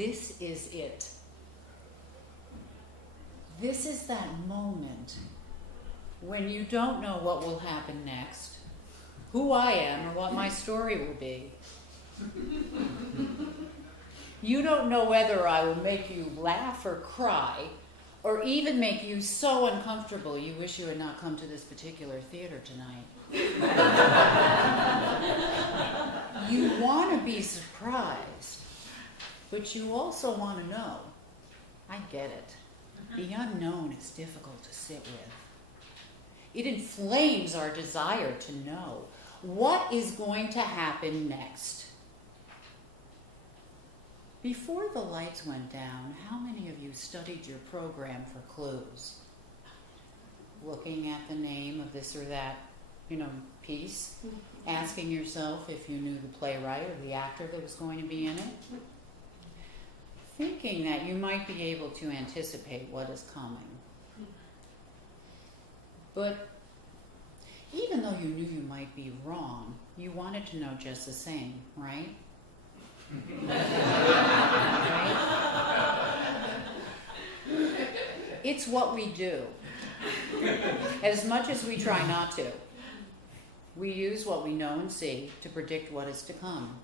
this is it. This is that moment when you don't know what will happen next, who I am, or what my story will be. You don't know whether I will make you laugh or cry, or even make you so uncomfortable you wish you had not come to this particular theater tonight. You want to be surprised, but you also want to know. I get it. The unknown is difficult to sit with. It inflames our desire to know what is going to happen next. Before the lights went down, how many of you studied your program for clues? Looking at the name of this or that, piece, asking yourself if you knew the playwright or the actor that was going to be in it, thinking that you might be able to anticipate what is coming. But even though you knew you might be wrong, you wanted to know just the same, right? It's what we do. As much as we try not to, we use what we know and see to predict what is to come.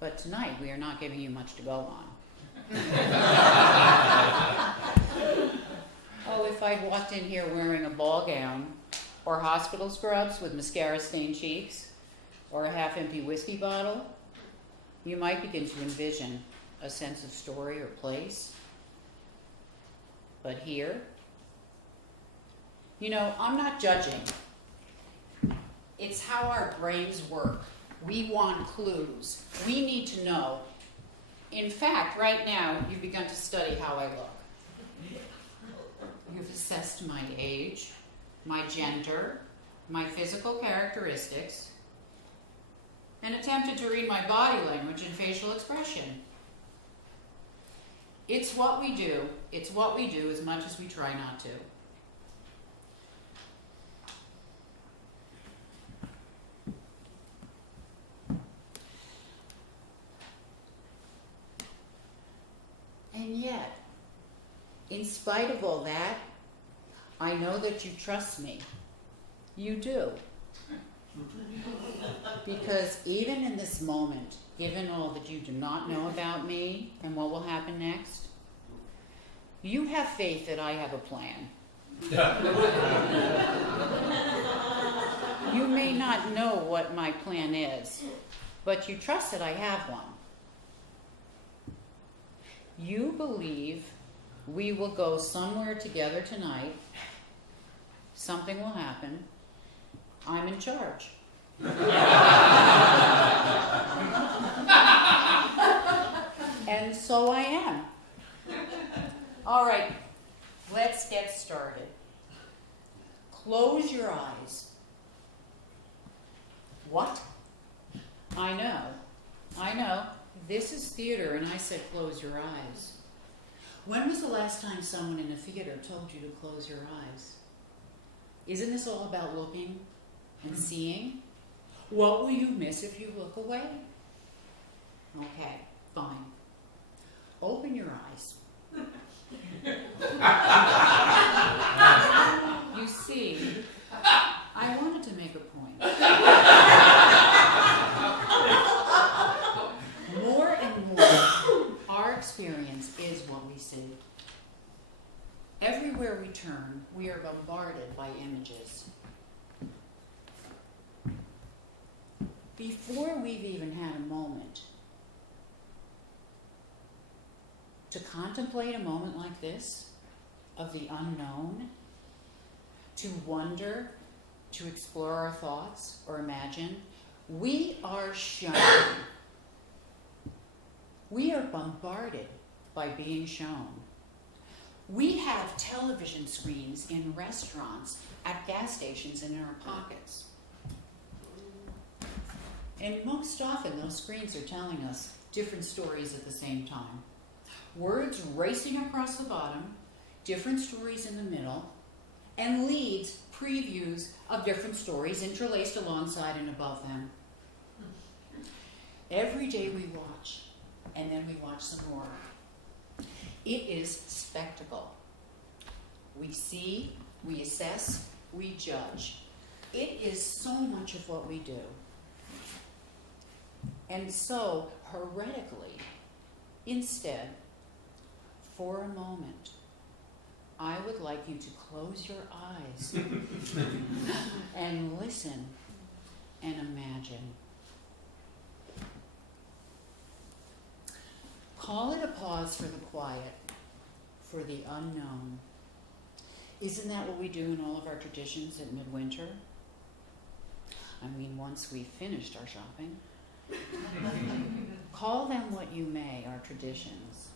But tonight, we are not giving you much to go on. Oh, if I'd walked in here wearing a ball gown, or hospital scrubs with mascara-stained cheeks, or a half-empty whiskey bottle, you might begin to envision a sense of story or place. But here, I'm not judging. It's how our brains work. We want clues. We need to know. In fact, right now, you've begun to study how I look. You've assessed my age, my gender, my physical characteristics, and attempted to read my body language and facial expression. It's what we do. It's what we do as much as we try not to. And yet, in spite of all that, I know that you trust me. You do. Because even in this moment, given all that you do not know about me and what will happen next, you have faith that I have a plan. You may not know what my plan is, but you trust that I have one. You believe we will go somewhere together tonight. Something will happen. I'm in charge. And so I am. All right, let's get started. Close your eyes. What? I know. This is theater, and I said close your eyes. When was the last time someone in a theater told you to close your eyes? Isn't this all about looking and seeing? What will you miss if you look away? Okay, fine. Open your eyes. You see, I wanted to make a point. More and more, our experience is what we see. Everywhere we turn, we are bombarded by images. Before we've even had a moment to contemplate a moment like this, of the unknown, to wonder, to explore our thoughts or imagine, we are shown. We are bombarded by being shown. We have television screens in restaurants, at gas stations, and in our pockets. And most often, those screens are telling us different stories at the same time. Words racing across the bottom, different stories in the middle, and leads, previews of different stories interlaced alongside and above them. Every day we watch, and then we watch some more. It is spectacle. We see, we assess, we judge. It is so much of what we do. And so, heretically, instead, for a moment, I would like you to close your eyes and listen and imagine. Call it a pause for the quiet, for the unknown. Isn't that what we do in all of our traditions at midwinter? I mean, once we've finished our shopping. Call them what you may, our traditions.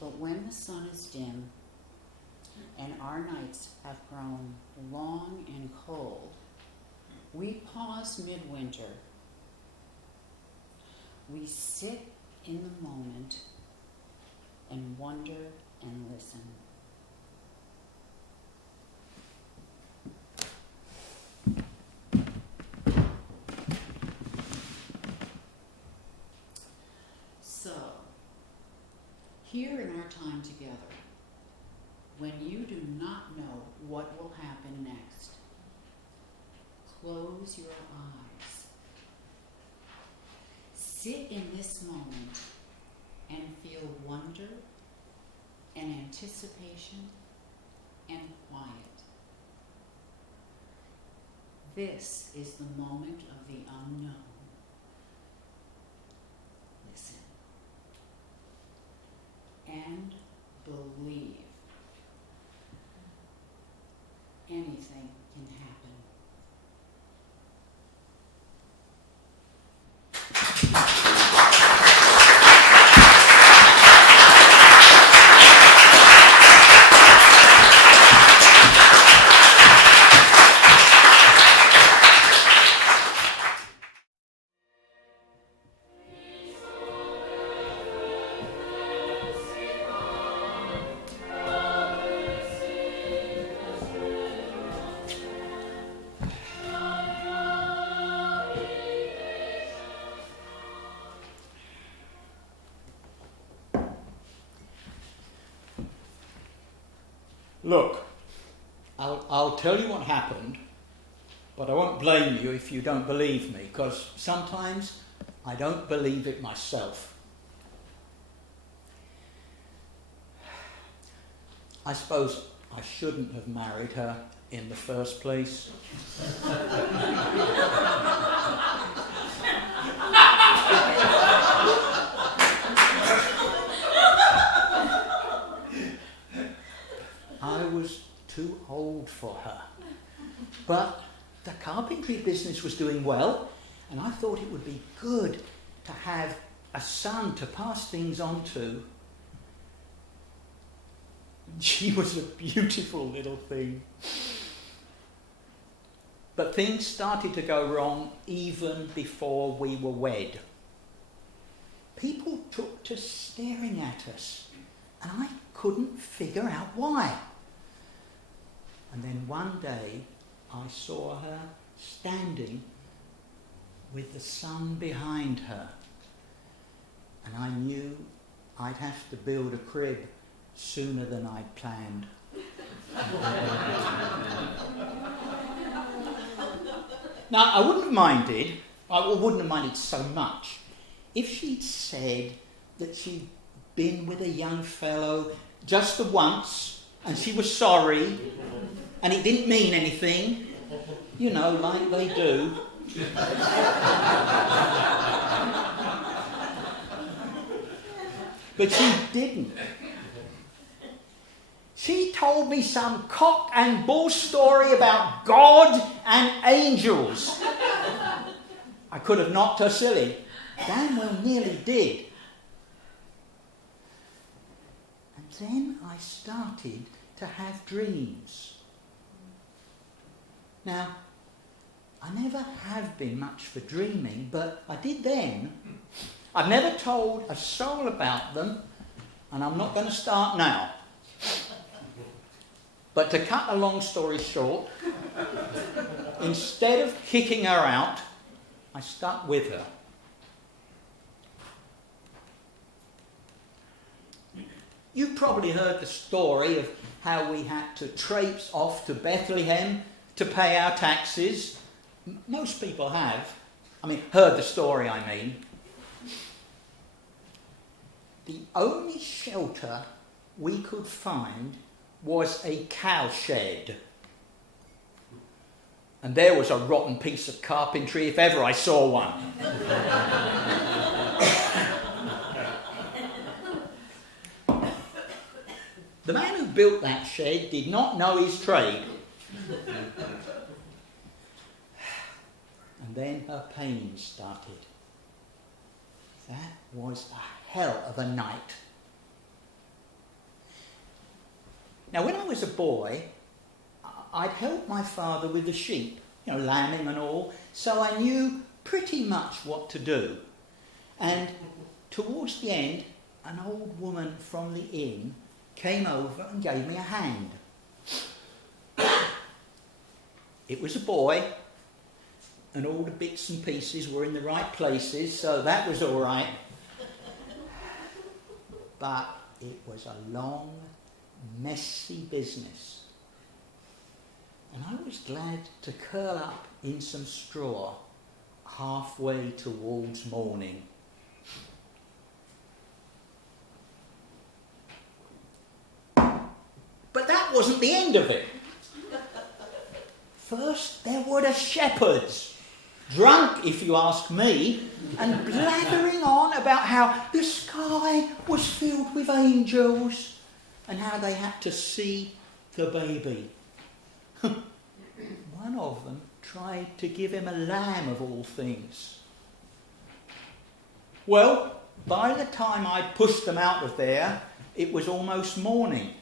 But when the sun is dim and our nights have grown long and cold, we pause midwinter. We sit in the moment and wonder and listen. So, here in our time together, when you do not know what will happen next, close your eyes. Sit in this moment and feel wonder and anticipation and quiet. This is the moment of the unknown. Listen. And believe. Anything can happen. Look, I'll tell you what happened, but I won't blame you if you don't believe me, because sometimes I don't believe it myself. I suppose I shouldn't have married her in the first place. I was too old for her. But the carpentry business was doing well, and I thought it would be good to have a son to pass things on to. She was a beautiful little thing. But things started to go wrong even before we were wed. People took to staring at us, and I couldn't figure out why. And then one day, I saw her standing with the sun behind her. And I knew I'd have to build a crib sooner than I'd planned. Now, I wouldn't have minded so much if she'd said that she'd been with a young fellow just the once, and she was sorry, and it didn't mean anything, you know, like they do. But she didn't. She told me some cock and bull story about God and angels. I could have knocked her silly. Damn well nearly did. And then I started to have dreams. Now, I never have been much for dreaming, but I did then. I've never told a soul about them, and I'm not going to start now. But to cut a long story short, instead of kicking her out, I stuck with her. You've probably heard the story of how we had to traipse off to Bethlehem to pay our taxes. Most people have. Heard the story, I mean. The only shelter we could find was a cowshed. And there was a rotten piece of carpentry if ever I saw one. The man who built that shed did not know his trade. And then her pains started. That was a hell of a night. Now, when I was a boy, I'd help my father with the sheep, lambing and all, so I knew pretty much what to do. And towards the end, an old woman from the inn came over and gave me a hand. It was a boy, and all the bits and pieces were in the right places, so that was all right. But it was a long, messy business. And I was glad to curl up in some straw halfway towards morning. But that wasn't the end of it. First, there were the shepherds, drunk, if you ask me, and blathering on about how the sky was filled with angels and how they had to see the baby. One of them tried to give him a lamb of all things. Well, by the time I pushed them out of there, it was almost morning.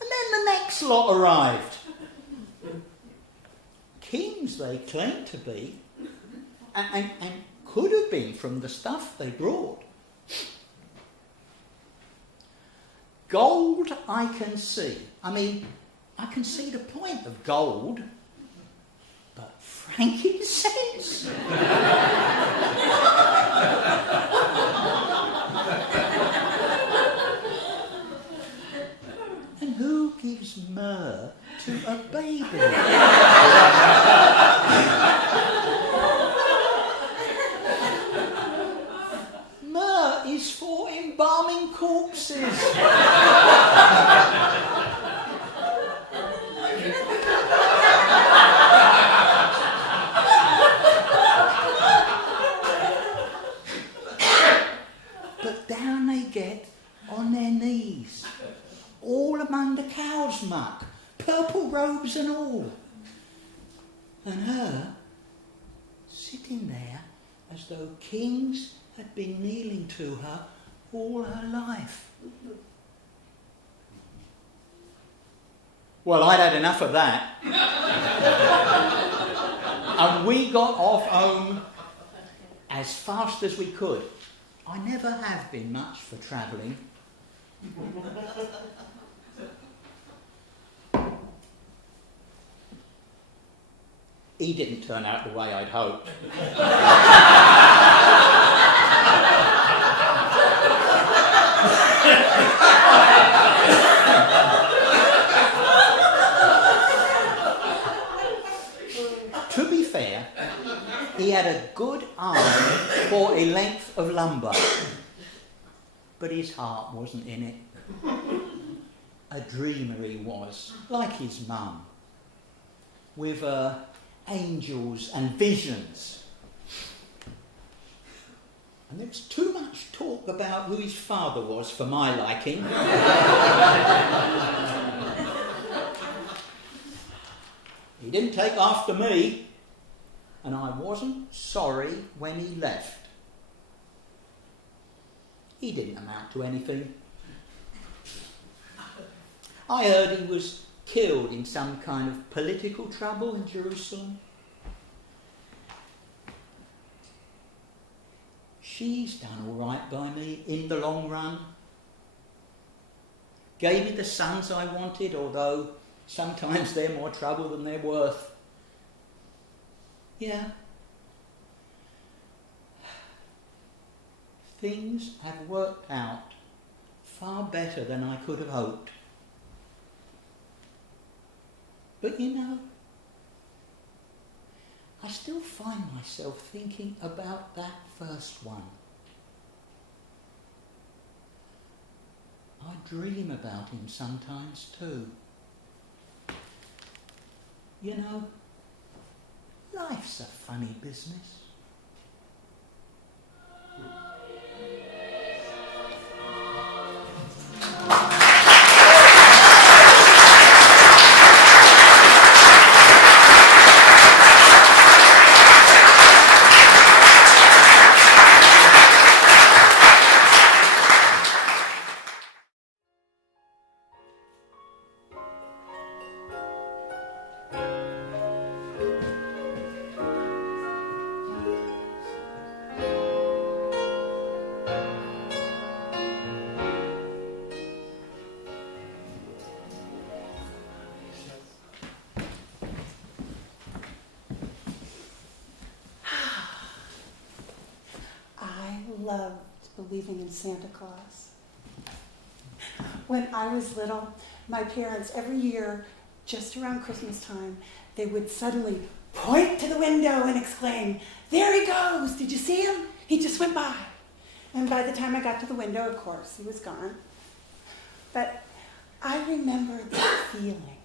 And then the next lot arrived. Kings they claimed to be, and could have been from the stuff they brought. Gold I can see. I can see the point of gold, but frankincense? And who gives myrrh to a baby? Myrrh is for embalming corpses. But down they get on their knees, all among the cow's muck, purple robes and all. And her sitting there as though kings had been kneeling to her all her life. Well, I'd had enough of that. And we got off home as fast as we could. I never have been much for travelling. He didn't turn out the way I'd hoped. To be fair, he had a good eye for a length of lumber, but his heart wasn't in it. A dreamer he was, like his mum, with angels and visions. And there was too much talk about who his father was for my liking. He didn't take after me, and I wasn't sorry when he left. He didn't amount to anything. I heard he was killed in some kind of political trouble in Jerusalem. She's done all right by me in the long run. Gave me the sons I wanted, although sometimes they're more trouble than they're worth. Yeah. things have worked out far better than I could have hoped. But you know, I still find myself thinking about that first one. I dream about him sometimes too. You know, life's a funny business. Loved believing in Santa Claus. When I was little, my parents, every year, just around Christmas time, they would suddenly point to the window and exclaim, "There he goes! Did you see him? He just went by." And by the time I got to the window, of course, he was gone. But I remember the feeling,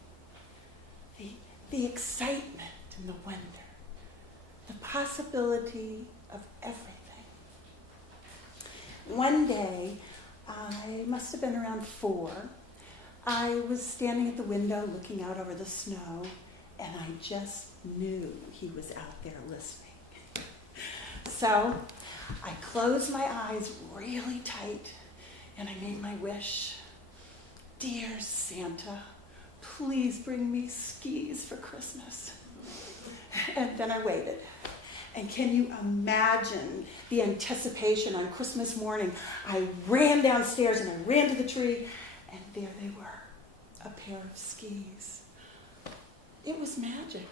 the excitement and the wonder, the possibility of everything. One day, I must have been around 4, I was standing at the window looking out over the snow, and I just knew he was out there listening. So I closed my eyes really tight, and I made my wish. "Dear Santa, please bring me skis for Christmas." And then I waited. And can you imagine the anticipation on Christmas morning? I ran downstairs and I ran to the tree, and there they were, a pair of skis. It was magic.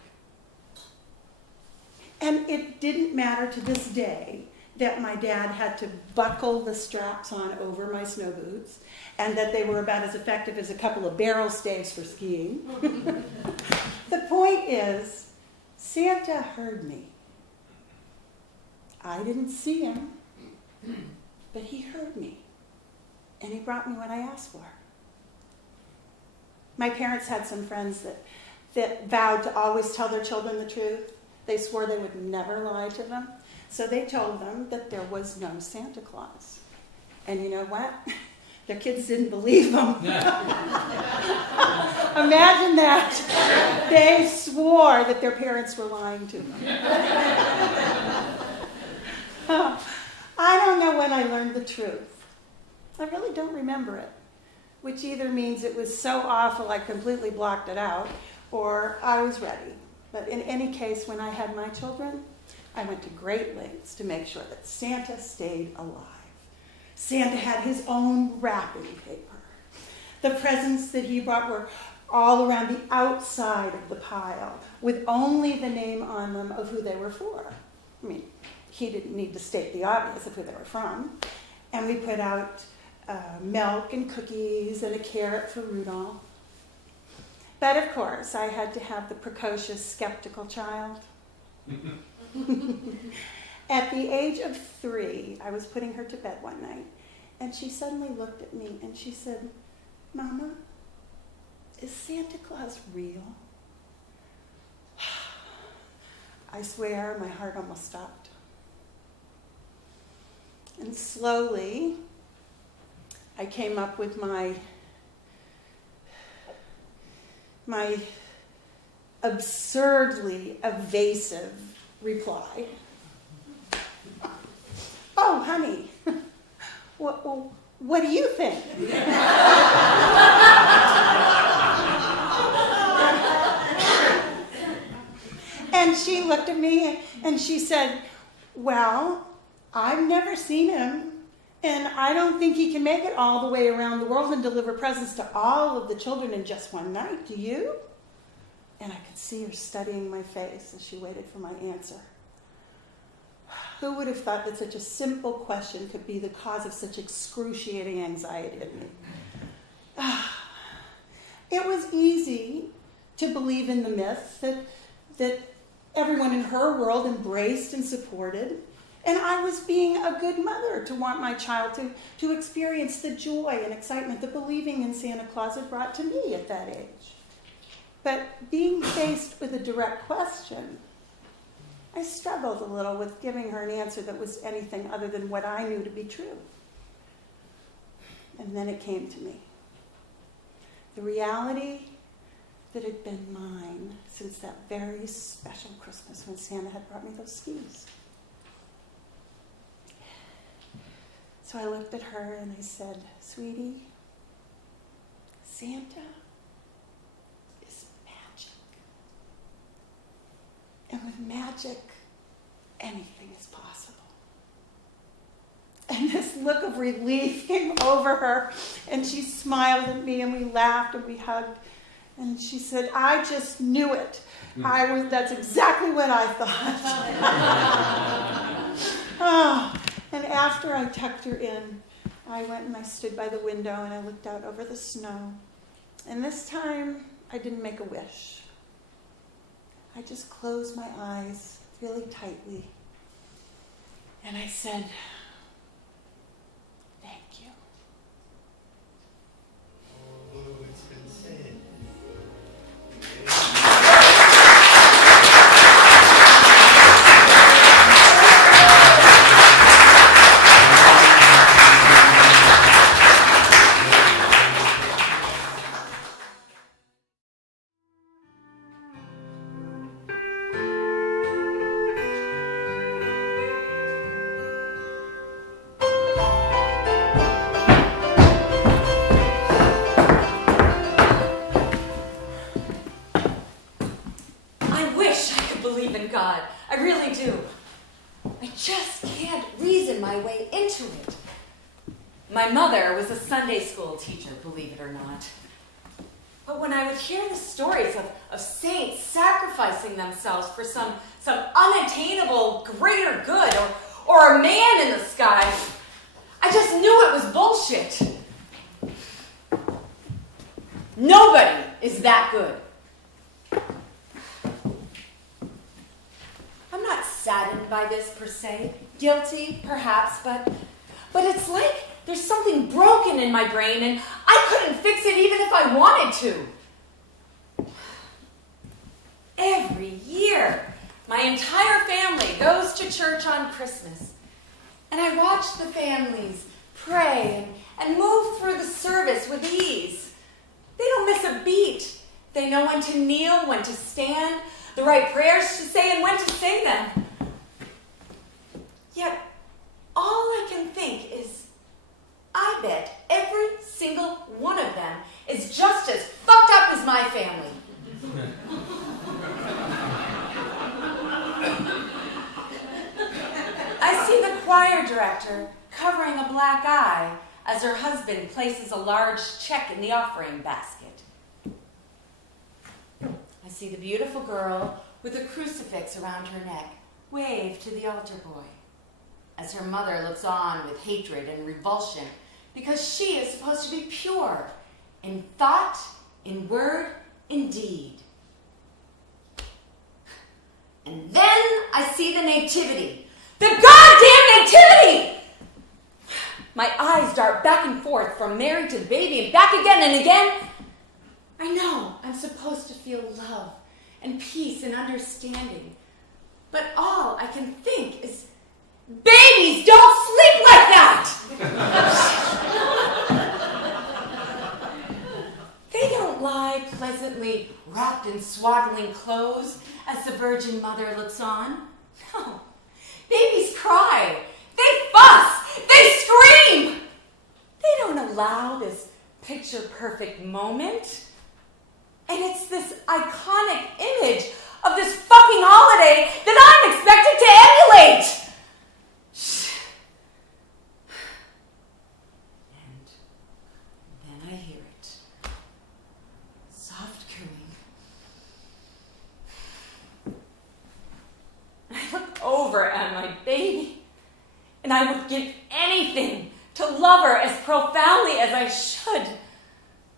And it didn't matter to this day that my dad had to buckle the straps on over my snow boots, and that they were about as effective as a couple of barrel staves for skiing. The point is, Santa heard me. I didn't see him, but he heard me, and he brought me what I asked for. My parents had some friends that vowed to always tell their children the truth. They swore they would never lie to them. So they told them that there was no Santa Claus. And you know what? Their kids didn't believe them. Imagine that. They swore that their parents were lying to them. I don't know when I learned the truth. I really don't remember it, which either means it was so awful I completely blocked it out, or I was ready. But in any case, when I had my children, I went to great lengths to make sure that Santa stayed alive. Santa had his own wrapping paper. The presents that he brought were all around the outside of the pile, with only the name on them of who they were for. I mean, he didn't need to state the obvious of who they were from. And we put out milk and cookies and a carrot for Rudolph. But of course, I had to have the precocious, skeptical child. At the age of 3, I was putting her to bed one night, and she suddenly looked at me and she said, "Mama, is Santa Claus real?" I swear my heart almost stopped. And slowly, I came up with my absurdly evasive reply. "Oh, honey, what do you think?" And she looked at me and she said, "Well, I've never seen him, and I don't think he can make it all the way around the world and deliver presents to all of the children in just one night. Do you?" And I could see her studying my face as she waited for my answer. Who would have thought that such a simple question could be the cause of such excruciating anxiety in me? It was easy to believe in the myth that everyone in her world embraced and supported, and I was being a good mother to want my child to experience the joy and excitement that believing in Santa Claus had brought to me at that age. But being faced with a direct question, I struggled a little with giving her an answer that was anything other than what I knew to be true. And then it came to me. The reality that had been mine since that very special Christmas when Santa had brought me those skis. So I looked at her and I said, "Sweetie, Santa is magic. And with magic, anything is possible." And this look of relief came over her, and she smiled at me, and we laughed, and we hugged. And she said, "I just knew it. That's exactly what I thought." Oh, and after I tucked her in, I went and I stood by the window, and I looked out over the snow. And this time, I didn't make a wish. I just closed my eyes really tightly, and I said, "Thank you." Oh, it's been said. God, I really do. I just can't reason my way into it. My mother was a Sunday school teacher, believe it or not. But when I would hear the stories of saints sacrificing themselves for some unattainable greater good or a man in the sky, I just knew it was bullshit. Nobody is that good. I'm not saddened by this per se. Guilty, perhaps, but it's like there's something broken in my brain and I couldn't fix it even if I wanted to. Every year, my entire family goes to church on Christmas. And I watch the families pray and move through the service with ease. They don't miss a beat. They know when to kneel, when to stand, the right prayers to say, and when to say them. Yet, all I can think is, I bet every single one of them is just as fucked up as my family. I see the choir director covering a black eye as her husband places a large check in the offering basket. I see the beautiful girl with a crucifix around her neck wave to the altar boy as her mother looks on with hatred and revulsion because she is supposed to be pure in thought, in word, in deed. And then I see the nativity. The goddamn nativity! My eyes dart back and forth from Mary to the baby and back again and again. I know I'm supposed to feel love and peace and understanding, but all I can think is, babies don't sleep like that! They don't lie pleasantly wrapped in swaddling clothes as the Virgin Mother looks on. No. Babies cry. They fuss. They scream. They don't allow this picture-perfect moment. And it's this iconic image of this fucking holiday that I'm expected to emulate. And then I hear it. Soft cooing. I look over at my baby. and I would give anything to love her as profoundly as I should.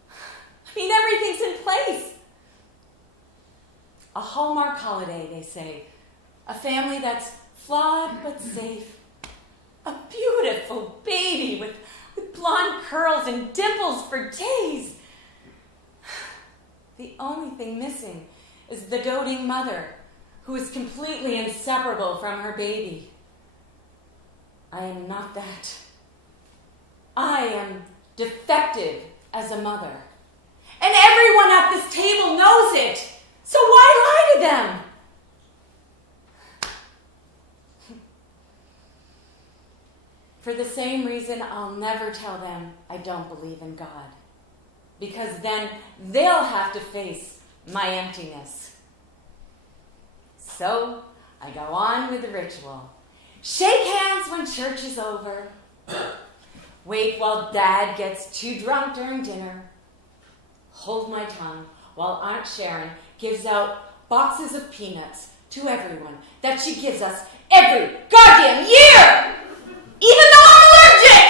I mean, everything's in place. A Hallmark holiday, they say. A family that's flawed but safe. A beautiful baby with blonde curls and dimples for days. The only thing missing is the doting mother, who is completely inseparable from her baby. I am not that. I am defective as a mother. And everyone at this table knows it. So why lie to them? For the same reason, I'll never tell them I don't believe in God. Because then they'll have to face my emptiness. So I go on with the ritual. Shake hands when church is over. Wait while Dad gets too drunk during dinner. Hold my tongue while Aunt Sharon gives out boxes of peanuts to everyone that she gives us every goddamn year! Even though I'm allergic!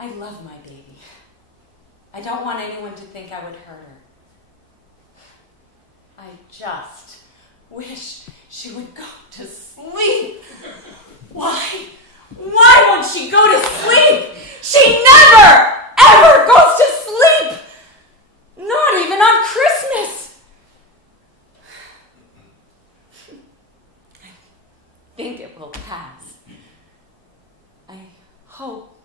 I love my baby. I don't want anyone to think I would hurt her. I just wish she would go to sleep. Why? Why won't she go to sleep? She never, ever goes to sleep! Not even on Christmas! I think it will pass. I hope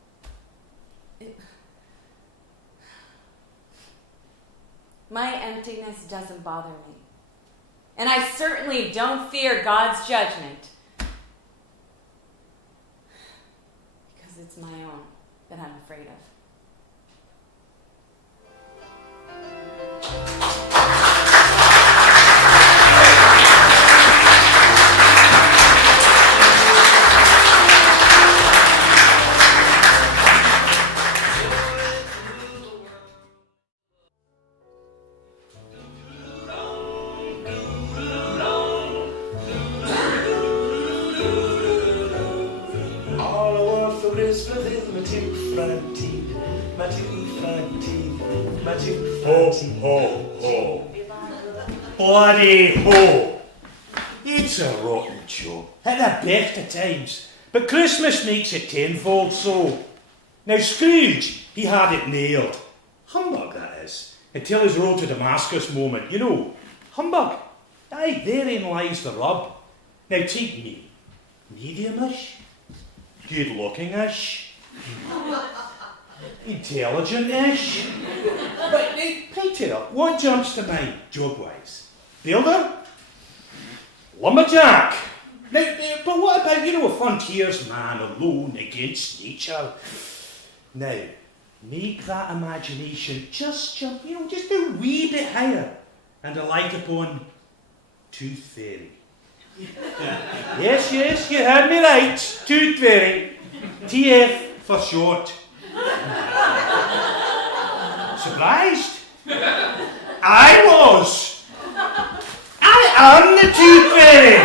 it... My emptiness doesn't bother me. And I certainly don't fear God's judgment. Because it's my own that I'm afraid of. Bloody ho! It's a rotten job at the best of times, but Christmas makes it tenfold so. Now Scrooge, he had it nailed. Humbug, that is, until his road to Damascus moment, you know. Humbug. Aye, therein lies the rub. Now take me. Medium-ish, good-looking-ish, intelligent-ish. But right here, what jumps to mind, job-wise? Builder? Lumberjack? Now, but what about, a frontiersman alone against nature? Now, make that imagination just jump, just a wee bit higher and alight upon Tooth Fairy. Yes, you heard me right. Tooth Fairy. TF for short. Surprised? I was. I am the Tooth Fairy.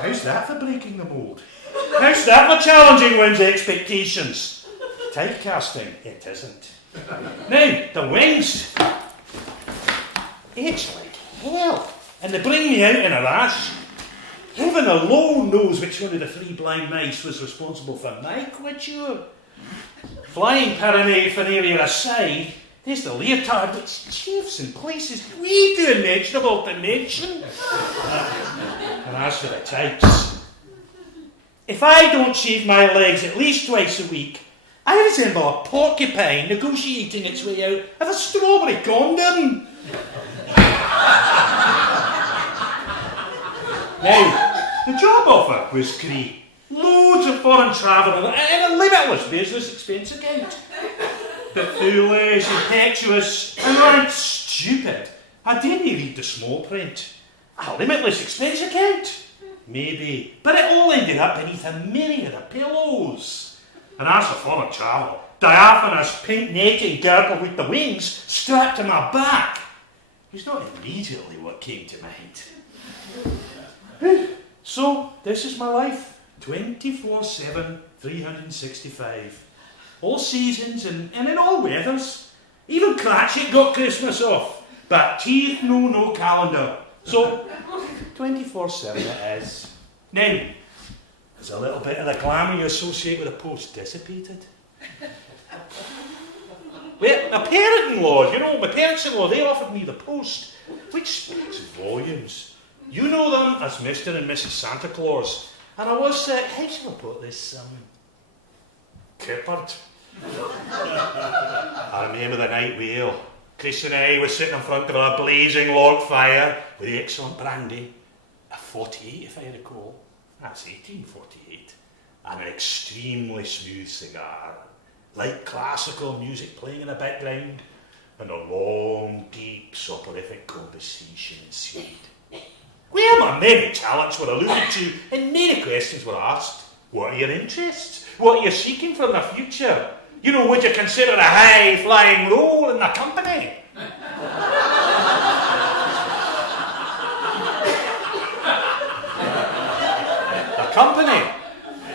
How's that for breaking the mould? How's that for challenging one's expectations? Typecasting, it isn't. Now, the wings. It's like hell. And they bring me out in a rash. Heaven alone knows which one of the three blind mice was responsible for my quitture. Flying paraphernalia aside, there's the leotard which chafes in places way too imaginable to mention. And as for the tights, if I don't shave my legs at least twice a week, I resemble a porcupine negotiating its way out of a strawberry condom. Now, the job offer was great. Loads of foreign travel and a limitless business expense account. But foolish, impetuous, and right stupid, I didn't read the small print. A limitless expense account. Maybe. But it all ended up beneath a myriad of pillows. And as for foreign travel, diaphanous pink netting girdle with the wings strapped to my back was not immediately what came to mind. So, this is my life. 24/7, 365. All seasons and in all weathers. Even Cratchit got Christmas off. But teeth know no calendar. So, 24/7 it is. Now, has a little bit of the glamour you associate with a post dissipated? Well, my parent-in-law, my parents-in-law, they offered me the post, which speaks volumes. You know them as Mr. and Mrs. Santa Claus. And I was, how shall I put this, kippered. I remember the night whale. Chris and I were sitting in front of a blazing log fire with the excellent brandy, a 48 if I recall, that's 1848, and an extremely smooth cigar, light classical music playing in the background, and a long, deep, soporific conversation ensued. Where my many talents were alluded to and many questions were asked. What are your interests? What are you seeking from the future? Would you consider a high-flying role in the company? The company?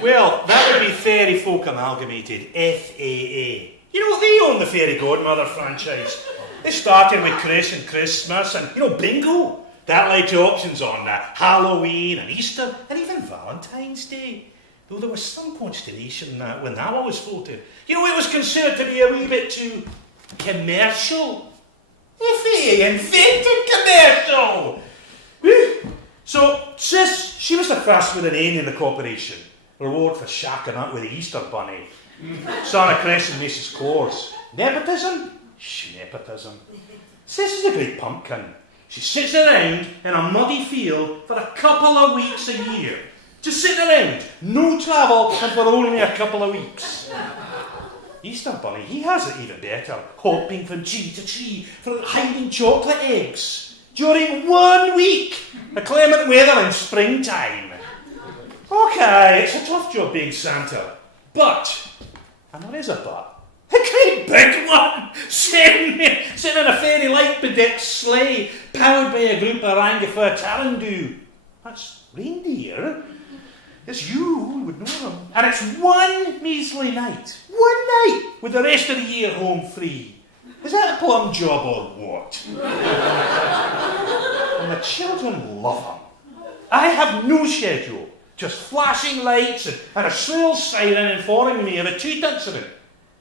Well, that would be Fairy Folk Amalgamated, FAA. They own the Fairy Godmother franchise. They started with Chris and Christmas and, bingo. That led to options on Halloween and Easter and even Valentine's Day. Though there was some consternation when that one was floated. It was considered to be a wee bit too commercial. FAA invented commercial! Woo. So, Sis, she was the first with an N in the corporation. Reward for shacking up with the Easter Bunny. Son of Chris and Mrs. Claus. Nepotism? Schnepotism. Sis is a great pumpkin. She sits around in a muddy field for a couple of weeks a year. Just sitting around, no travel, and for only a couple of weeks. Easter Bunny, he has it even better, hopping from tree to tree for hiding chocolate eggs during 1 week, the clement weather in springtime. Okay, it's a tough job being Santa, but, and there is a but, a great big one, sitting in a fairy light bedecked sleigh, powered by a group of Rangifer Tarandoo. That's reindeer. It's you who would know them. And it's one measly night. 1 night with the rest of the year home free. Is that a plum job or what? And the children love them. I have no schedule. Just flashing lights and a shrill siren informing me of a toot incident.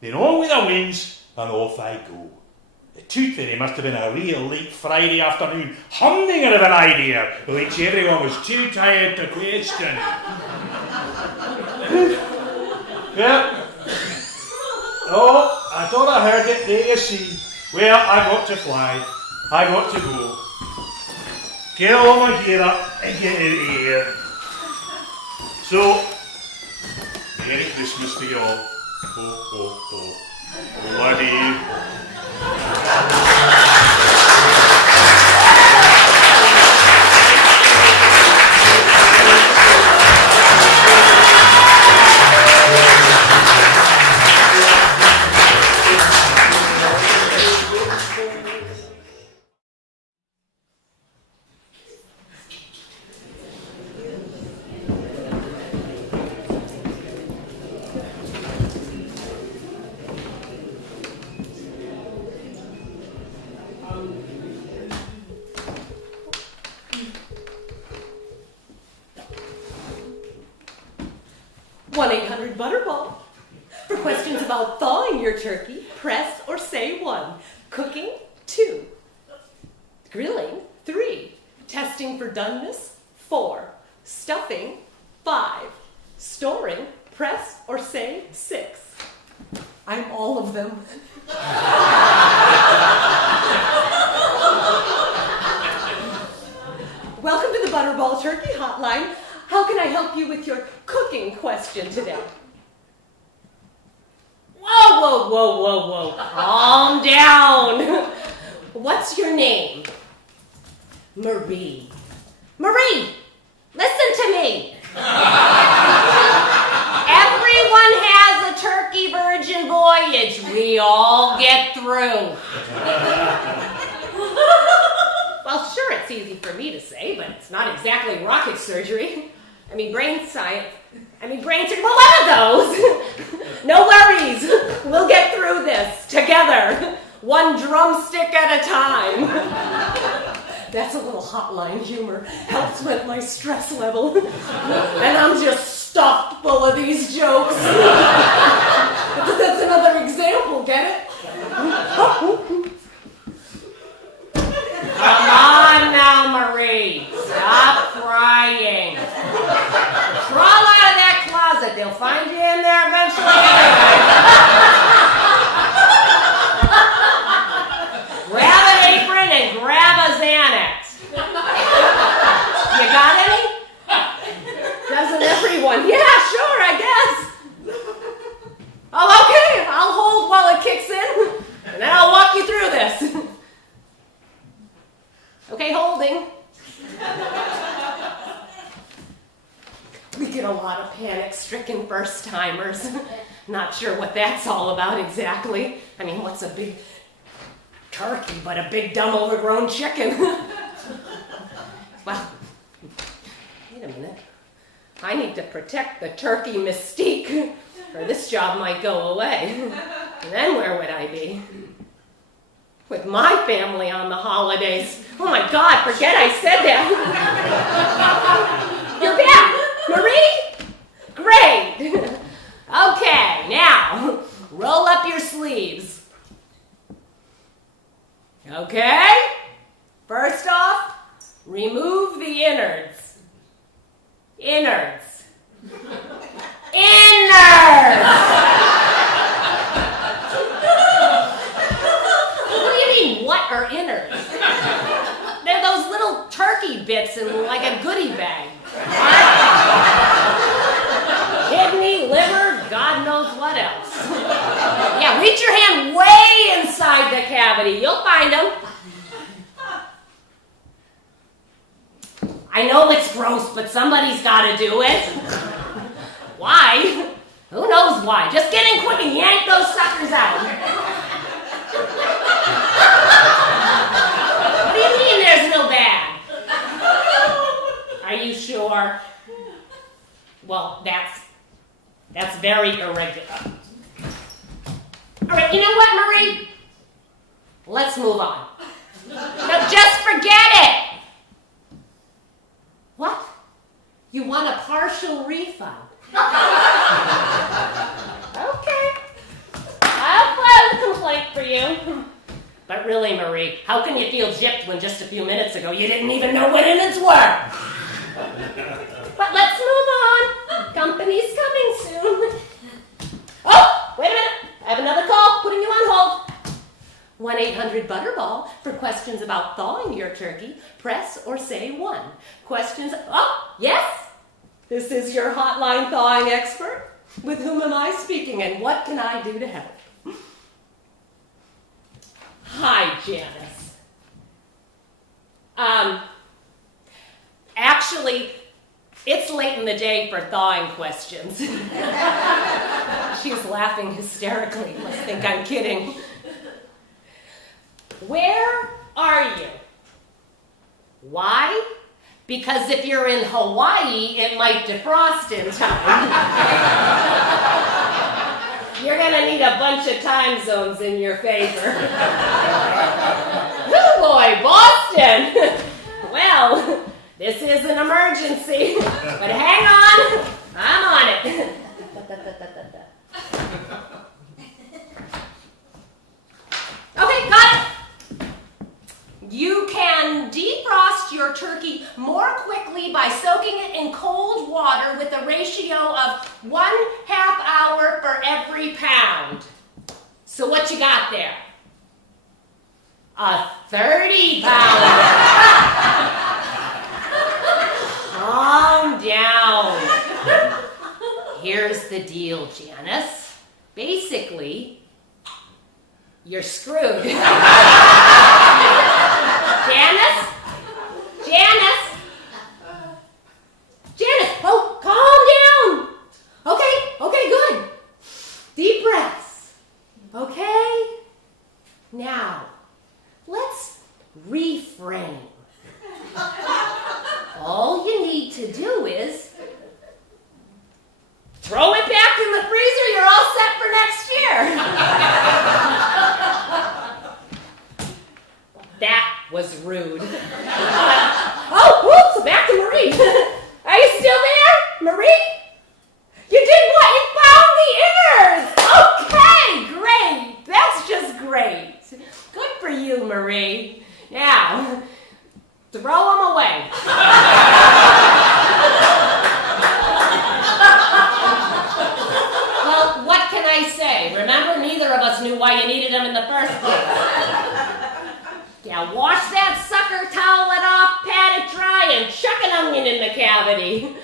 Then on with the winds and off I go. The Tooth Fairy must have been a real late Friday afternoon humdinger of an idea, which everyone was too tired to question. Well, oh, I thought I heard it, there you see. Well, I got to fly. I got to go. Get all my gear up and get out of here. So, Merry Christmas to you all. Ho, ho, ho. Bloody. Butterball. For questions about thawing your turkey, press or say 1. Cooking, 2. Grilling, 3. Testing for doneness, 4. Stuffing, 5. Storing, press or say 6. I'm all of them. Welcome to the Butterball Turkey Hotline. How can I help you with your cooking question today? Whoa, whoa, whoa, whoa, whoa. Calm down. What's your name? Marie. Marie! Listen to me. Everyone has a turkey virgin voyage. We all get through. Well, sure, it's easy for me to say, but it's not exactly rocket surgery. Brain science. Well, one of those. No worries. We'll get through this together. One drumstick at a time. That's a little hotline humor. Helps with my stress level. And I'm just stuffed full of these jokes. That's another example, get it? Come on now, Marie. Stop crying. Crawl out of that closet. They'll find you in there eventually anyway. Grab an apron and grab a Xanax. You got any? Doesn't everyone? Yeah, sure, I guess. Oh, okay. I'll hold while it kicks in, and then I'll walk you through this. Okay, holding. We get a lot of panic-stricken first-timers. Not sure what that's all about exactly. What's a big turkey but a big, dumb, overgrown chicken? Well, wait a minute. I need to protect the turkey mystique, or this job might go away. And then where would I be? With my family on the holidays. Oh my God, forget I said that. You're back, Marie? Great. Okay, now, roll up your sleeves. Okay? First off, remove the innards. Innards. Innards! What are innards? They're those little turkey bits in like a goodie bag. Kidney, liver, God knows what else. Yeah, reach your hand way inside the cavity. You'll find them. I know it's gross, but somebody's got to do it. Why? Who knows why? Just get in quick and yank those suckers out. What do you mean there's no bag? Are you sure? Well, that's very irregular. All right, you know what, Marie? Let's move on. No, just forget it. What? You want a partial refund? Okay. I'll file a complaint for you. But really, Marie, how can you feel gypped when just a few minutes ago you didn't even know what innards were? But let's move on. Company's coming soon. Oh, wait a minute. I have another call. Putting you on hold. 1-800-BUTTERBALL for questions about thawing your turkey. Press or say 1. Questions. Oh, yes. This is your hotline thawing expert. With whom am I speaking, and what can I do to help? Hi, Janice. Actually, it's late in the day for thawing questions. She's laughing hysterically. Must think I'm kidding. Where are you? Why? Because if you're in Hawaii, it might defrost in time. You're gonna need a bunch of time zones in your favor. Oh boy, Boston! Well, this is an emergency, but hang on, I'm on it. Okay, got it. You can defrost your turkey more quickly by soaking it in cold water with a ratio of 1/2 hour for every pound. So what you got there? A 30-pounder. Calm down. Here's the deal, Janice. Basically, you're screwed. Janice? Janice? reframe. All you need to do is throw it back in the freezer. You're all set for next year. That was rude. Oh, whoops, back to Marie. Are you still there, Marie? You did what? You found the innards. Okay, great. That's just great. Good for you, Marie. Now, throw them away. Well, what can I say? Remember, neither of us knew why you needed them in the first place. Yeah, wash that sucker, towel it off, pat it dry, and chuck an onion in the cavity.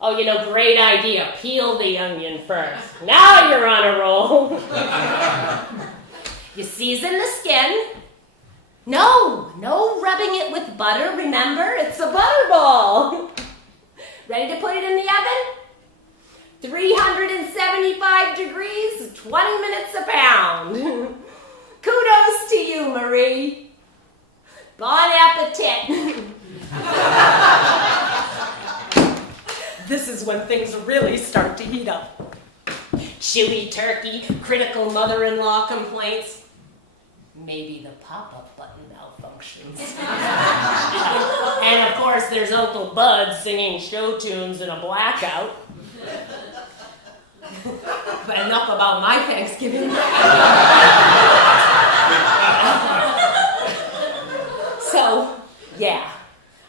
Oh, great idea. Peel the onion first. Now you're on a roll. You season the skin. No rubbing it with butter, remember? It's a butterball. Ready to put it in the oven? 375 degrees, 20 minutes a pound. Kudos to you, Marie. Bon appetit. This is when things really start to heat up. Chewy turkey, critical mother-in-law complaints. Maybe the pop-up button malfunctions. And of course, there's Uncle Bud singing show tunes in a blackout. But enough about my Thanksgiving. So, yeah,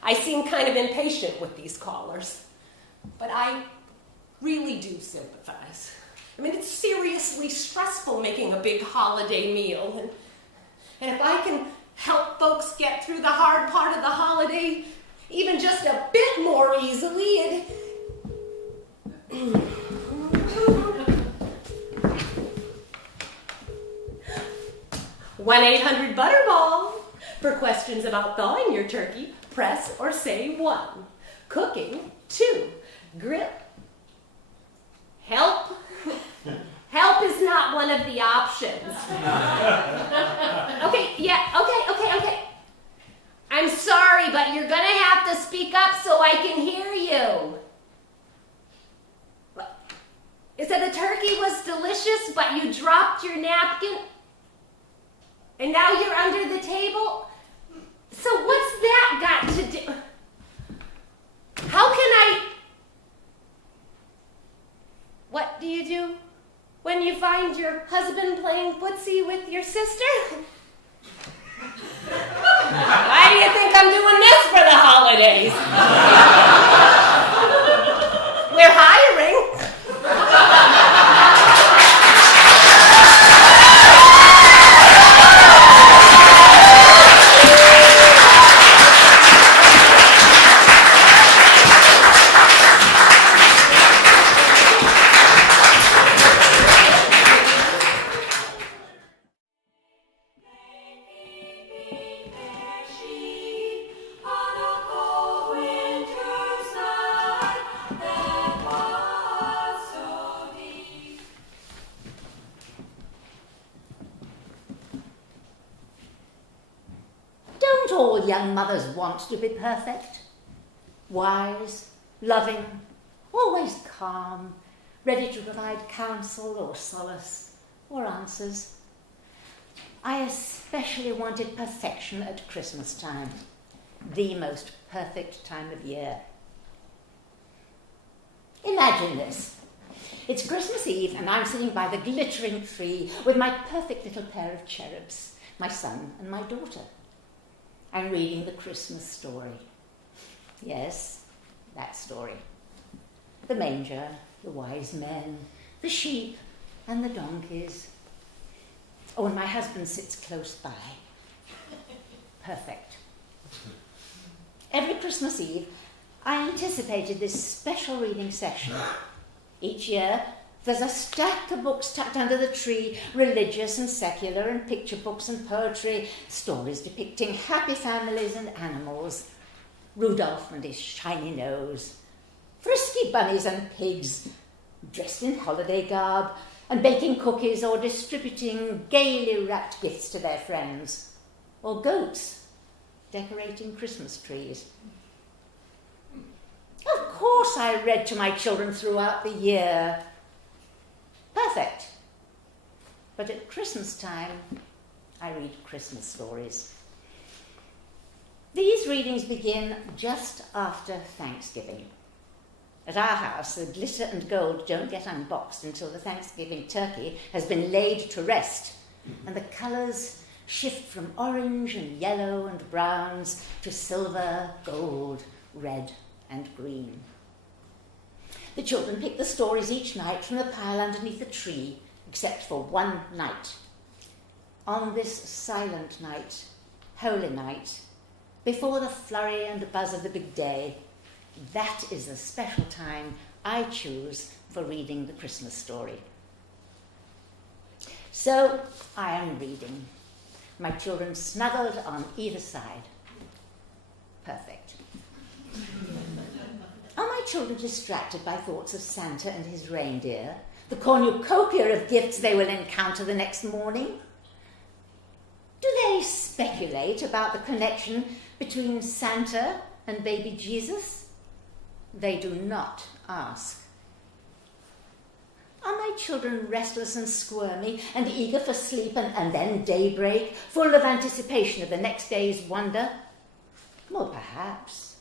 I seem kind of impatient with these callers. But I really do sympathize. I mean, it's seriously stressful making a big holiday meal. And if I can help folks get through the hard part of the holiday even just a bit more easily, 1-800-BUTTERBALL. For questions about thawing your turkey, press or say 1. Cooking, 2. Grill. Help? Help is not one of the options. Okay. I'm sorry, but you're gonna have to speak up so I can hear you. You said the turkey was delicious, but you dropped your napkin? And now you're under the table? So what's that got to do? How can I... What do you do when you find your husband playing footsie with your sister? Why do you think I'm doing this for the holidays? We're hiring. All young mothers want to be perfect. Wise, loving, always calm, ready to provide counsel or solace or answers. I especially wanted perfection at Christmas time, the most perfect time of year. Imagine this. It's Christmas Eve and I'm sitting by the glittering tree with my perfect little pair of cherubs, my son and my daughter. I'm reading the Christmas story. Yes, that story. The manger, the wise men, the sheep, and the donkeys. Oh, and my husband sits close by. Perfect. Every Christmas Eve, I anticipated this special reading session. Each year, there's a stack of books tucked under the tree, religious and secular, and picture books and poetry, stories depicting happy families and animals, Rudolph and his shiny nose, frisky bunnies and pigs, dressed in holiday garb, and baking cookies or distributing gaily wrapped gifts to their friends. or goats decorating Christmas trees. Of course I read to my children throughout the year. Perfect. But at Christmas time, I read Christmas stories. These readings begin just after Thanksgiving. At our house, the glitter and gold don't get unboxed until the Thanksgiving turkey has been laid to rest, and the colours shift from orange and yellow and browns to silver, gold, red and green. The children pick the stories each night from the pile underneath the tree, except for one night. On this silent night, holy night, before the flurry and buzz of the big day, that is the special time I choose for reading the Christmas story. So I am reading. My children snuggled on either side. Perfect. Are my children distracted by thoughts of Santa and his reindeer, the cornucopia of gifts they will encounter the next morning? Do they speculate about the connection between Santa and baby Jesus? They do not ask. Are my children restless and squirmy and eager for sleep and then daybreak, full of anticipation of the next day's wonder? Well, perhaps.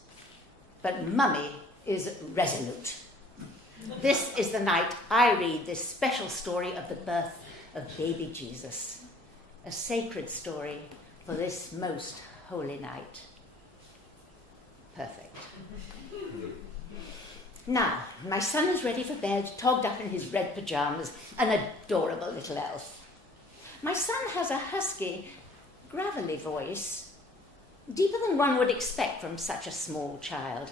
But Mummy is resolute. This is the night I read this special story of the birth of baby Jesus, a sacred story for this most holy night. Perfect. Now, my son is ready for bed, togged up in his red pyjamas, an adorable little elf. My son has a husky, gravelly voice, deeper than one would expect from such a small child.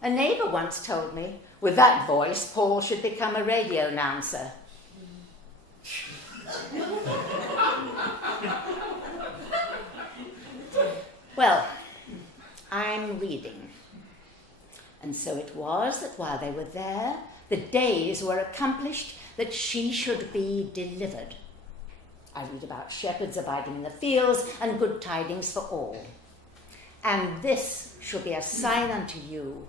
A neighbour once told me, with that voice, Paul should become a radio announcer. Well, I'm reading. And so it was that while they were there, the days were accomplished that she should be delivered. I read about shepherds abiding in the fields and good tidings for all. And this shall be a sign unto you.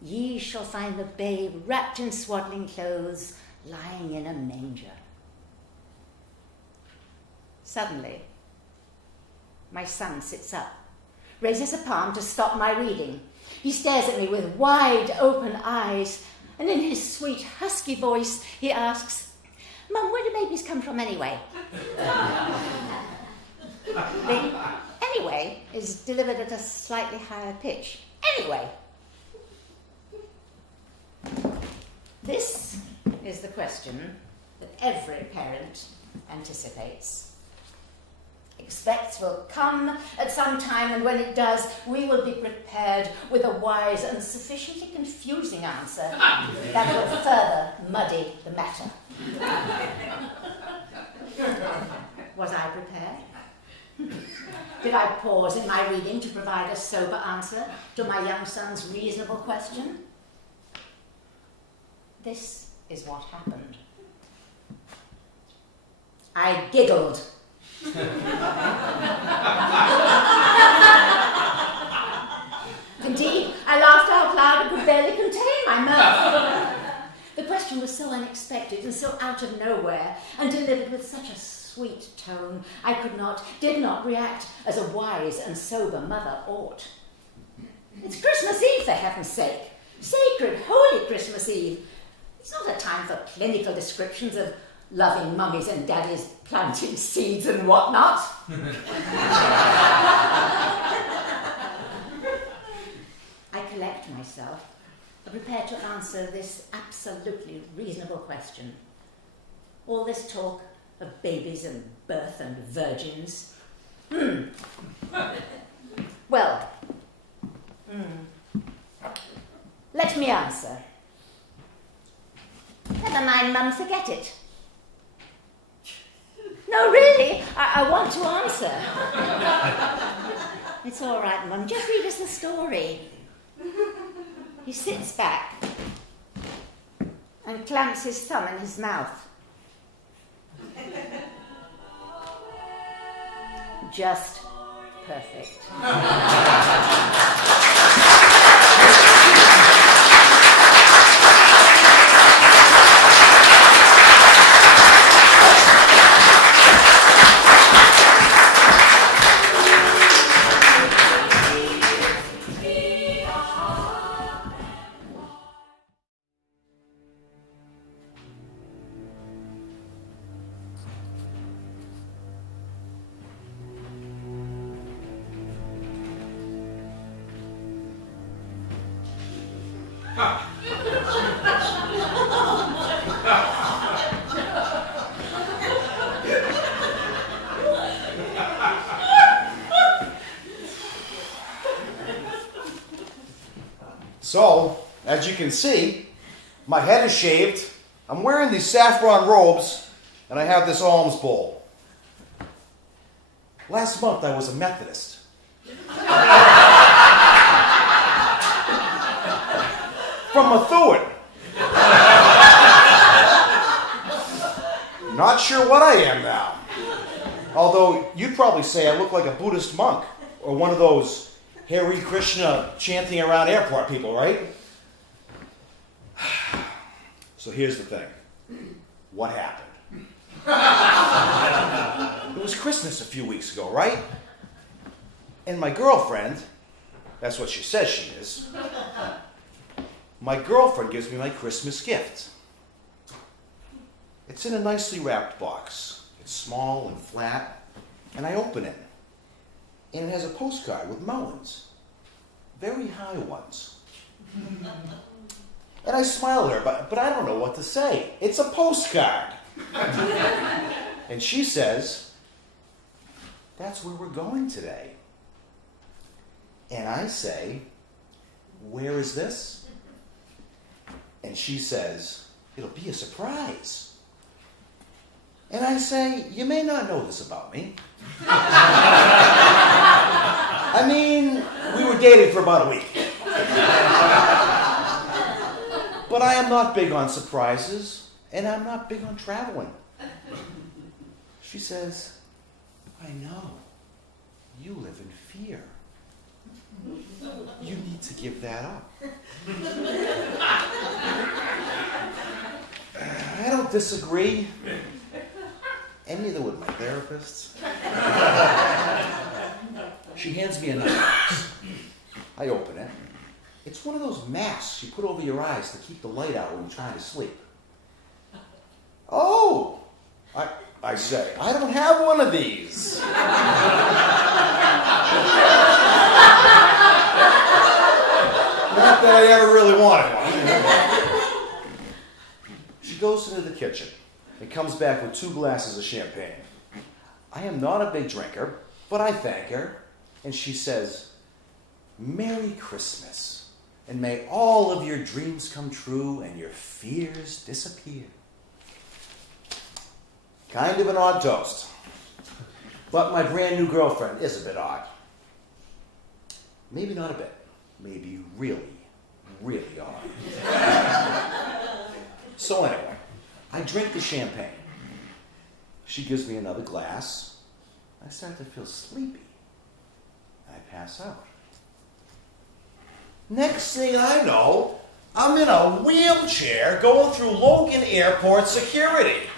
Ye shall find the babe wrapped in swaddling clothes, lying in a manger. Suddenly, my son sits up, raises a palm to stop my reading. He stares at me with wide open eyes, and in his sweet husky voice he asks, "Mum, where do babies come from anyway?" The "anyway" is delivered at a slightly higher pitch. Anyway. This is the question that every parent anticipates. Expects will come at some time, and when it does, we will be prepared with a wise and sufficiently confusing answer that will further muddy the matter. Was I prepared? Did I pause in my reading to provide a sober answer to my young son's reasonable question? This is what happened. I giggled. Indeed, I laughed out loud and could barely contain my mirth. The question was so unexpected and so out of nowhere, and delivered with such a sweet tone, I did not react as a wise and sober mother ought. It's Christmas Eve, for heaven's sake. Sacred, holy Christmas Eve. It's not a time for clinical descriptions of loving mummies and daddies planting seeds and whatnot. I collect myself, prepared to answer this absolutely reasonable question. All this talk of babies and birth and virgins. Well, let me answer. Never mind, Mum, forget it. No, really, I want to answer. It's all right, Mum, just read us the story. He sits back and clamps his thumb in his mouth. just perfect. So, as you can see, my head is shaved, I'm wearing these saffron robes, and I have this alms bowl. Last month I was a Methodist. From Methuen. Not sure what I am now. Although you'd probably say I look like a Buddhist monk, or one of those Hare Krishna chanting around airport people, right? So here's the thing. What happened? It was Christmas a few weeks ago, right? And my girlfriend, that's what she says she is, my girlfriend gives me my Christmas gift. It's in a nicely wrapped box. It's small and flat, and I open it. And it has a postcard with melons. Very high ones. And I smile at her, but I don't know what to say. It's a postcard. And she says, that's where we're going today. And I say, where is this? And she says, it'll be a surprise. And I say, you may not know this about me. I mean, we were dating for about a week. But I am not big on surprises, and I'm not big on traveling. She says, I know. You live in fear. You need to give that up. I don't disagree. And neither would my therapist. She hands me another box. I open it. It's one of those masks you put over your eyes to keep the light out when you're trying to sleep. Oh, I say, I don't have one of these. Not that I ever really wanted one. She goes into the kitchen and comes back with 2 glasses of champagne. I am not a big drinker, but I thank her, and she says, Merry Christmas, and may all of your dreams come true and your fears disappear. Kind of an odd toast, but my brand new girlfriend is a bit odd. Maybe not a bit, maybe really, really odd. So anyway, I drink the champagne. She gives me another glass. I start to feel sleepy. I pass out. Next thing I know, I'm in a wheelchair going through Logan Airport security.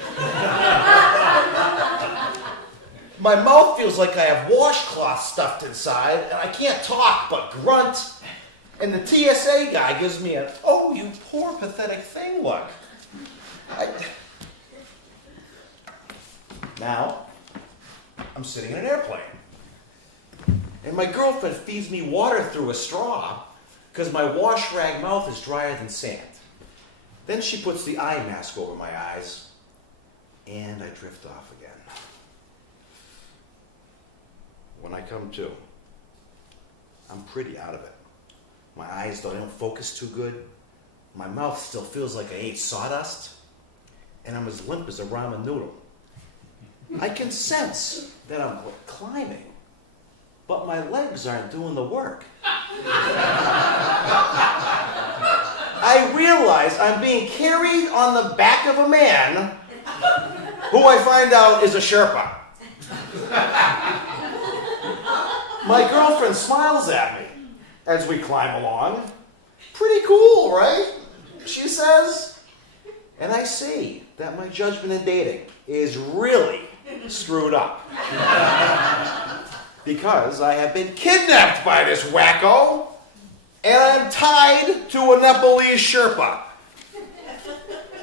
My mouth feels like I have washcloth stuffed inside, and I can't talk but grunt. And the TSA guy gives me an, oh, you poor pathetic thing look. Now, I'm sitting in an airplane. And my girlfriend feeds me water through a straw because my wash rag mouth is drier than sand. Then she puts the eye mask over my eyes, and I drift off again. When I come to, I'm pretty out of it. My eyes don't focus too good. My mouth still feels like I ate sawdust, and I'm as limp as a ramen noodle. I can sense that I'm climbing, but my legs aren't doing the work. I realize I'm being carried on the back of a man who I find out is a Sherpa. My girlfriend smiles at me as we climb along. Pretty cool, right? She says. And I see that my judgment in dating is really screwed up. Because I have been kidnapped by this wacko, and I'm tied to a Nepalese Sherpa.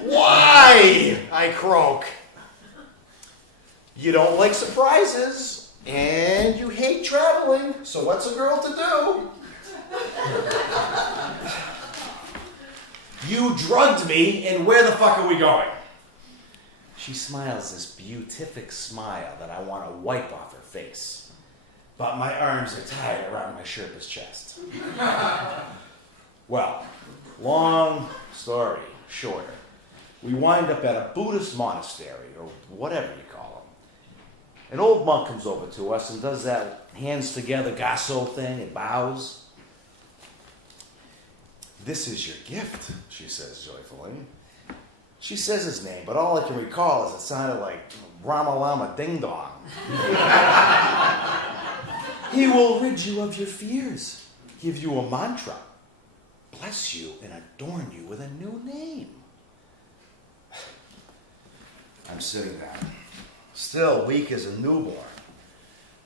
Why? I croak. You don't like surprises, and you hate traveling, so what's a girl to do? You drugged me, and where the fuck are we going? She smiles this beatific smile that I want to wipe off her face. But my arms are tied around my Sherpa's chest. Well, long story shorter, we wind up at a Buddhist monastery, or whatever you call them. An old monk comes over to us and does that hands together gasso thing and bows. This is your gift, she says joyfully. She says his name, but all I can recall is it sounded like Rama Lama Ding Dong. He will rid you of your fears, give you a mantra, bless you, and adorn you with a new name. I'm sitting there, still weak as a newborn.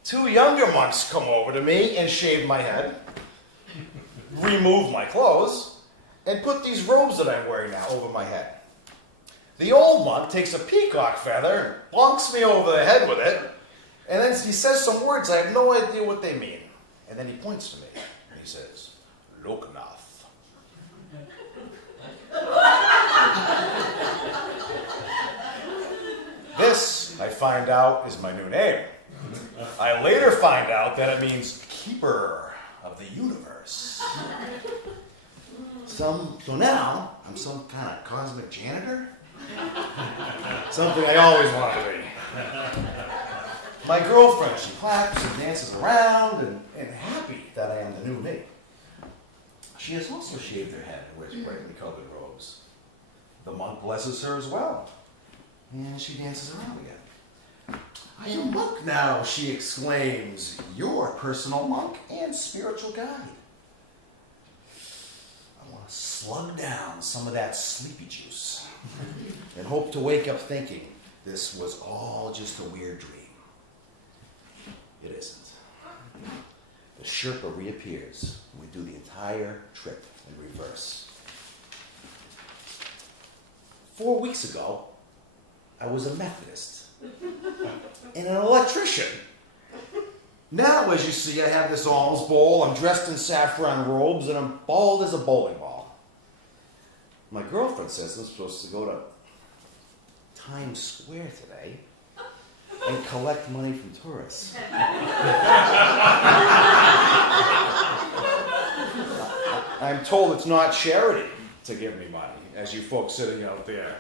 Two younger monks come over to me and shave my head, remove my clothes, and put these robes that I'm wearing now over my head. The old monk takes a peacock feather and bonks me over the head with it, and then he says some words I have no idea what they mean. And then he points to me and he says, Loknath. This, I find out, is my new name. I later find out that it means keeper of the universe. So now, I'm some kind of cosmic janitor? Something I always wanted to be. My girlfriend, she claps and dances around and happy that I am the new me. She has also shaved her head and wears brightly colored robes. The monk blesses her as well. And she dances around again. I am a monk now, she exclaims, your personal monk and spiritual guide. I want to slug down some of that sleepy juice and hope to wake up thinking this was all just a weird dream. It isn't. The Sherpa reappears and we do the entire trip in reverse. 4 weeks ago, I was a Methodist and an electrician. Now, as you see, I have this alms bowl, I'm dressed in saffron robes, and I'm bald as a bowling ball. My girlfriend says I'm supposed to go to Times Square today and collect money from tourists. I'm told it's not charity to give me money, as you folks sitting out there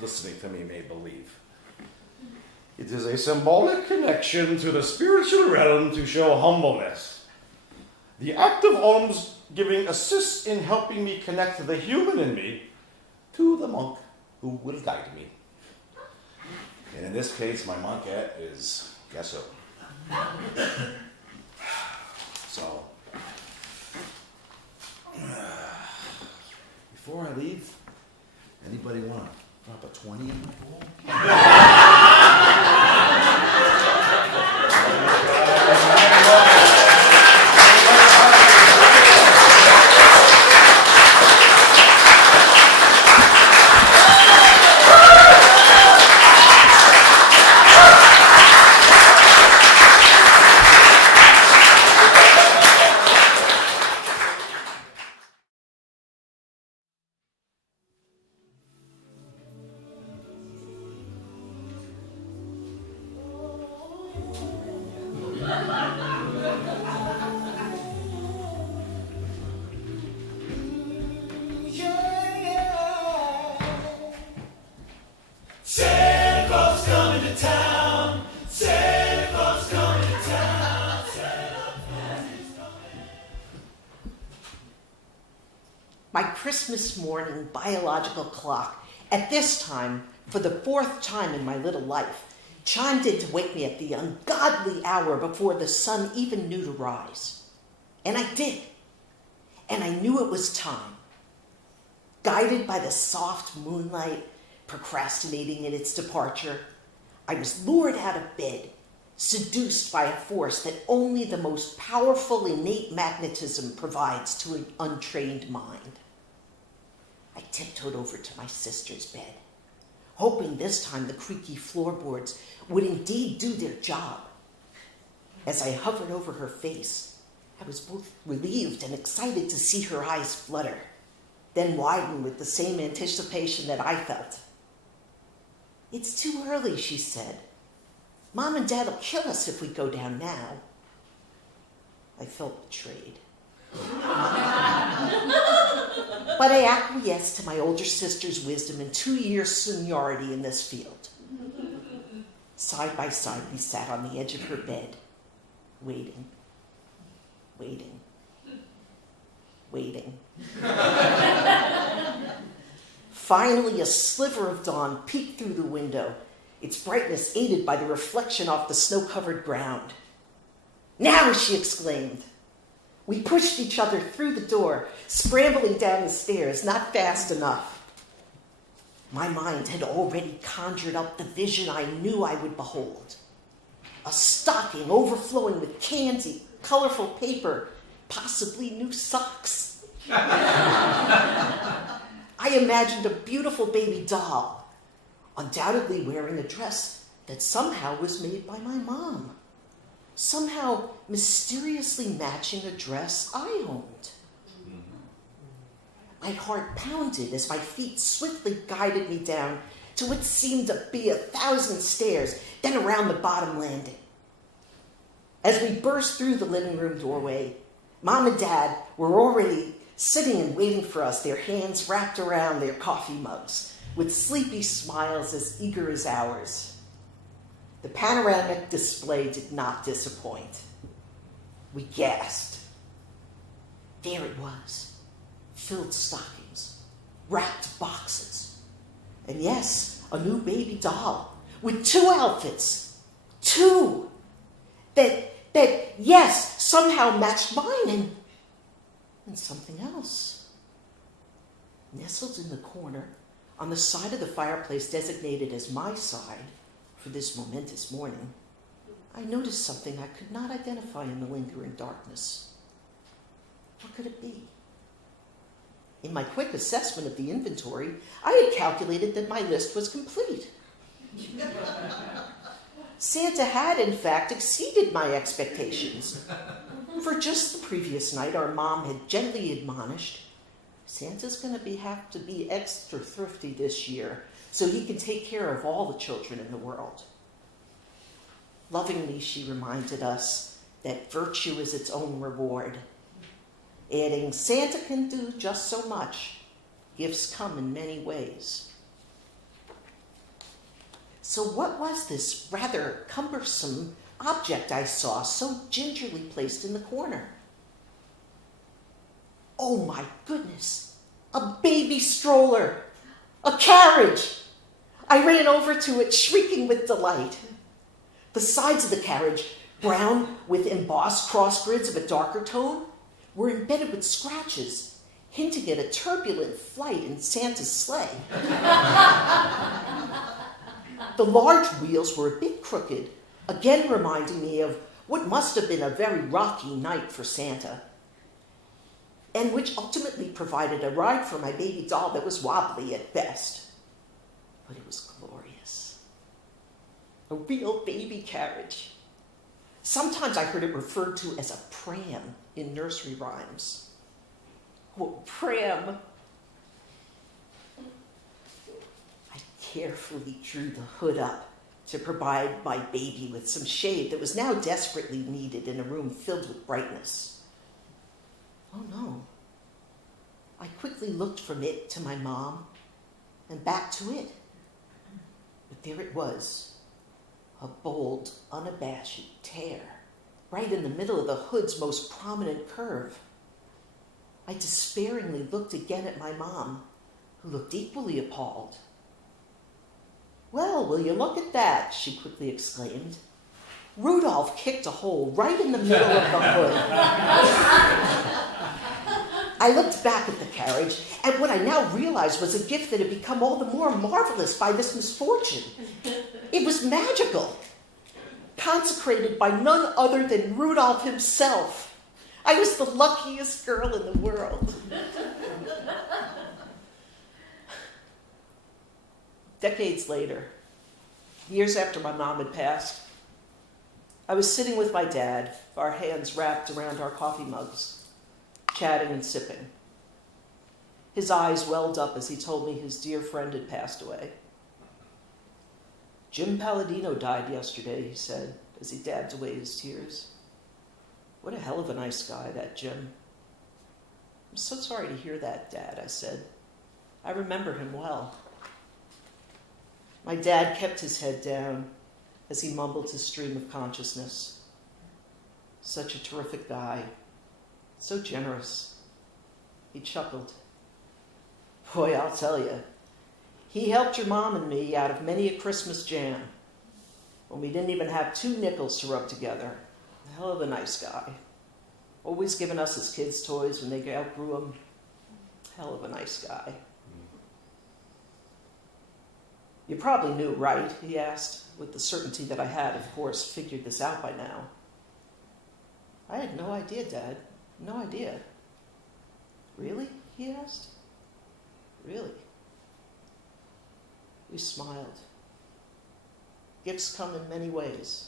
listening to me may believe. It is a symbolic connection to the spiritual realm to show humbleness. The act of alms giving assists in helping me connect the human in me to the monk who will guide me. And in this case, my monkette is guess who? So, before I leave, anybody want to drop a 20 in my bowl? My Christmas morning biological clock, at this time, for the 4th time in my little life, chimed in to wake me at the ungodly hour before the sun even knew to rise. And I did. And I knew it was time. Guided by the soft moonlight, procrastinating in its departure, I was lured out of bed, seduced by a force that only the most powerful innate magnetism provides to an untrained mind. I tiptoed over to my sister's bed, hoping this time the creaky floorboards would indeed do their job. As I hovered over her face, I was both relieved and excited to see her eyes flutter, then widen with the same anticipation that I felt. "It's too early," she said. "Mom and Dad will kill us if we go down now." I felt betrayed. But I acquiesced to my older sister's wisdom and 2 years' seniority in this field. Side by side, we sat on the edge of her bed, waiting. Finally, a sliver of dawn peeked through the window, its brightness aided by the reflection off the snow-covered ground. "Now!" she exclaimed. We pushed each other through the door, scrambling down the stairs, not fast enough. My mind had already conjured up the vision I knew I would behold. A stocking overflowing with candy, colorful paper, possibly new socks. I imagined a beautiful baby doll, undoubtedly wearing a dress that somehow was made by my mom, somehow mysteriously matching a dress I owned. My heart pounded as my feet swiftly guided me down to what seemed to be 1,000 stairs, then around the bottom landing. As we burst through the living room doorway, Mom and Dad were already sitting and waiting for us, their hands wrapped around their coffee mugs, with sleepy smiles as eager as ours. The panoramic display did not disappoint. We gasped. There it was, filled stockings, wrapped boxes, and yes, a new baby doll with 2 outfits. 2! That yes, somehow matched mine and something else. Nestled in the corner, on the side of the fireplace designated as my side for this momentous morning, I noticed something I could not identify in the lingering darkness. What could it be? In my quick assessment of the inventory, I had calculated that my list was complete. Santa had, in fact, exceeded my expectations. For just the previous night, our mom had gently admonished, Santa's going to have to be extra thrifty this year so he can take care of all the children in the world. Lovingly, she reminded us that virtue is its own reward, adding, Santa can do just so much. Gifts come in many ways. So what was this rather cumbersome object I saw so gingerly placed in the corner? Oh my goodness, a baby stroller, a carriage. I ran over to it, shrieking with delight. The sides of the carriage, brown with embossed cross grids of a darker tone, were embedded with scratches, hinting at a turbulent flight in Santa's sleigh. The large wheels were a bit crooked, again reminding me of what must have been a very rocky night for Santa, and which ultimately provided a ride for my baby doll that was wobbly at best. But it was glorious. A real baby carriage. Sometimes I heard it referred to as a pram in nursery rhymes. Oh, pram. I carefully drew the hood up to provide my baby with some shade that was now desperately needed in a room filled with brightness. Oh no. I quickly looked from it to my mom and back to it. But there it was, a bold, unabashed tear, right in the middle of the hood's most prominent curve. I despairingly looked again at my mom, who looked equally appalled. "Well, will you look at that?" she quickly exclaimed. Rudolph kicked a hole right in the middle of the hood. I looked back at the carriage, and what I now realized was a gift that had become all the more marvelous by this misfortune. It was magical, consecrated by none other than Rudolph himself. I was the luckiest girl in the world. Decades later, years after my mom had passed, I was sitting with my dad, our hands wrapped around our coffee mugs, chatting and sipping. His eyes welled up as he told me his dear friend had passed away. "Jim Palladino died yesterday," he said, as he dabbed away his tears. "What a hell of a nice guy, that Jim." "I'm so sorry to hear that, Dad," I said. "I remember him well." My dad kept his head down as he mumbled his stream of consciousness. "Such a terrific guy. So generous." He chuckled. "Boy, I'll tell you, he helped your mom and me out of many a Christmas jam when we didn't even have 2 nickels to rub together. A hell of a nice guy. Always giving us his kids' toys when they outgrew them. Hell of a nice guy." "You probably knew, right?" he asked, with the certainty that I had, of course, figured this out by now. "I had no idea, Dad. No idea." "Really?" he asked. "Really?" We smiled. Gifts come in many ways.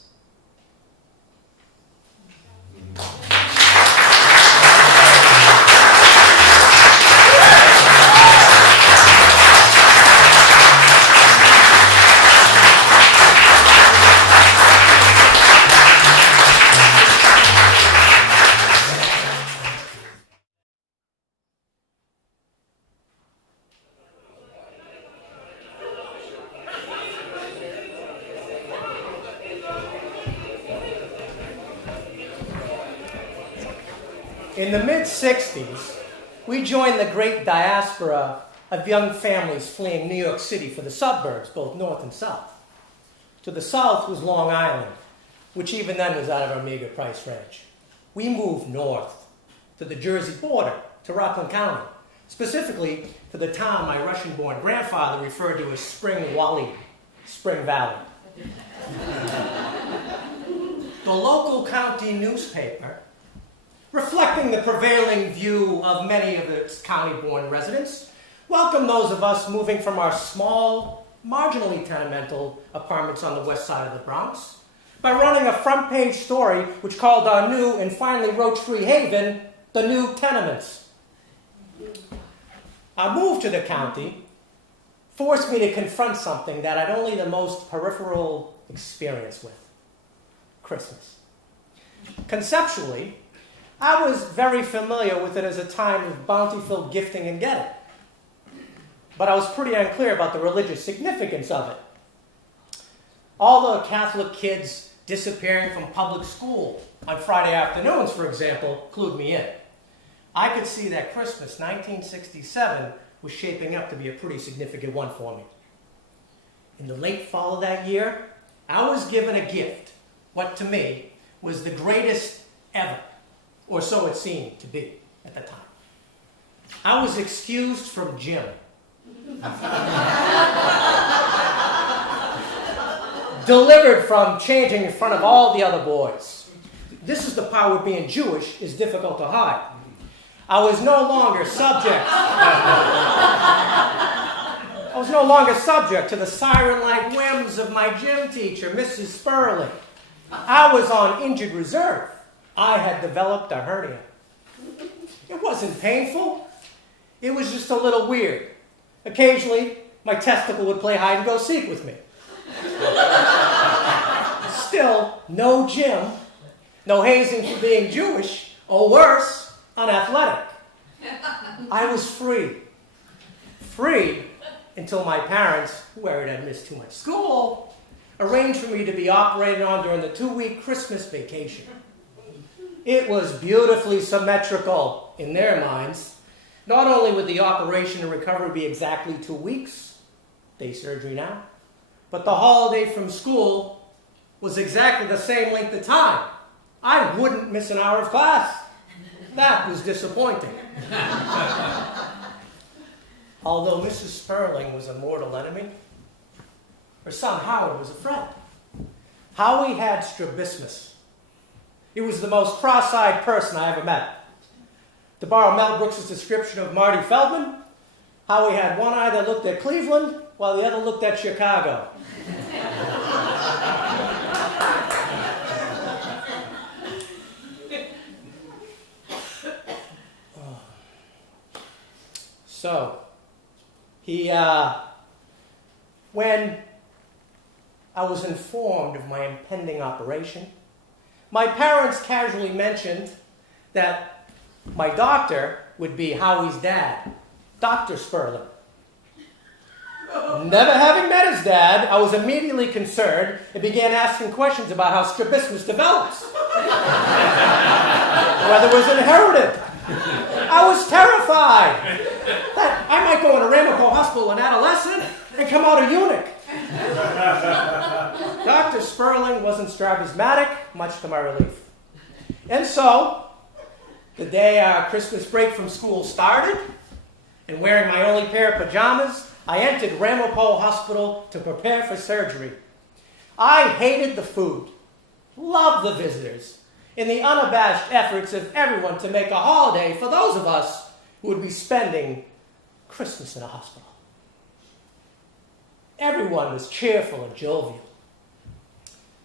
In the mid-'60s, we joined the great diaspora of young families fleeing New York City for the suburbs, both north and south. To the south was Long Island, which even then was out of our meager price range. We moved north to the Jersey border, to Rockland County, specifically to the town my Russian-born grandfather referred to as Spring Valley. The local county newspaper, reflecting the prevailing view of many of its county-born residents, welcomed those of us moving from our small, marginally tenemental apartments on the west side of the Bronx by running a front-page story which called our new and finally roach-free haven the New Tenements. Our move to the county forced me to confront something that I'd only the most peripheral experience with: Christmas. Conceptually, I was very familiar with it as a time of bountiful gifting and getting, but I was pretty unclear about the religious significance of it. All the Catholic kids disappearing from public school on Friday afternoons, for example, clued me in. I could see that Christmas 1967 was shaping up to be a pretty significant one for me. In the late fall of that year, I was given a gift, what to me was the greatest ever, or so it seemed to be at the time. I was excused from gym. Delivered from changing in front of all the other boys. This is the part where being Jewish is difficult to hide. I was no longer subject to the siren-like whims of my gym teacher, Mrs. Sperling. I was on injured reserve. I had developed a hernia. It wasn't painful. It was just a little weird. Occasionally, my testicle would play hide-and-go-seek with me. Still, no gym, no hazing for being Jewish, or worse, unathletic. I was free. Free until my parents, worried I'd missed too much school, arranged for me to be operated on during the 2-week Christmas vacation. It was beautifully symmetrical in their minds. Not only would the operation and recovery be exactly 2 weeks, day surgery now, but the holiday from school was exactly the same length of time. I wouldn't miss an hour of class. That was disappointing. Although Mrs. Sperling was a mortal enemy, her son Howard was a friend. Howie had strabismus. He was the most cross-eyed person I ever met. To borrow Mel Brooks' description of Marty Feldman, Howie had one eye that looked at Cleveland while the other looked at Chicago. So, when I was informed of my impending operation, my parents casually mentioned that my doctor would be Howie's dad, Dr. Sperling. Never having met his dad, I was immediately concerned and began asking questions about how strabismus develops, whether it was inherited. I was terrified that I might go into Ramapo Hospital an adolescent and come out a eunuch. Dr. Sperling wasn't strabismatic, much to my relief. And so, the day our Christmas break from school started, and wearing my only pair of pajamas, I entered Ramapo Hospital to prepare for surgery. I hated the food, loved the visitors, and the unabashed efforts of everyone to make a holiday for those of us who would be spending Christmas in a hospital. Everyone was cheerful and jovial.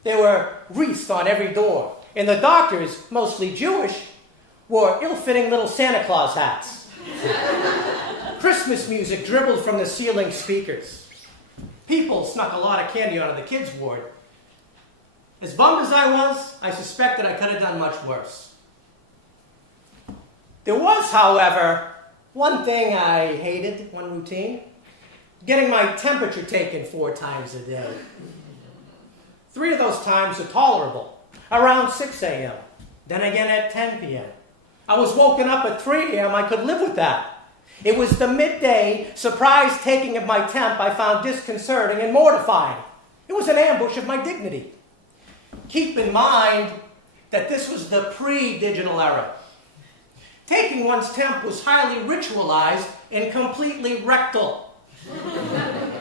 There were wreaths on every door, and the doctors, mostly Jewish, wore ill-fitting little Santa Claus hats. Christmas music dribbled from the ceiling speakers. People snuck a lot of candy onto the kids' ward. As bummed as I was, I suspected I could have done much worse. There was, however, one thing I hated, one routine: getting my temperature taken 4 times a day. 3 of those times are tolerable, around 6 a.m., then again at 10 p.m. I was woken up at 3 a.m., I could live with that. It was the midday surprise taking of my temp I found disconcerting and mortifying. It was an ambush of my dignity. Keep in mind that this was the pre-digital era. Taking one's temp was highly ritualized and completely rectal.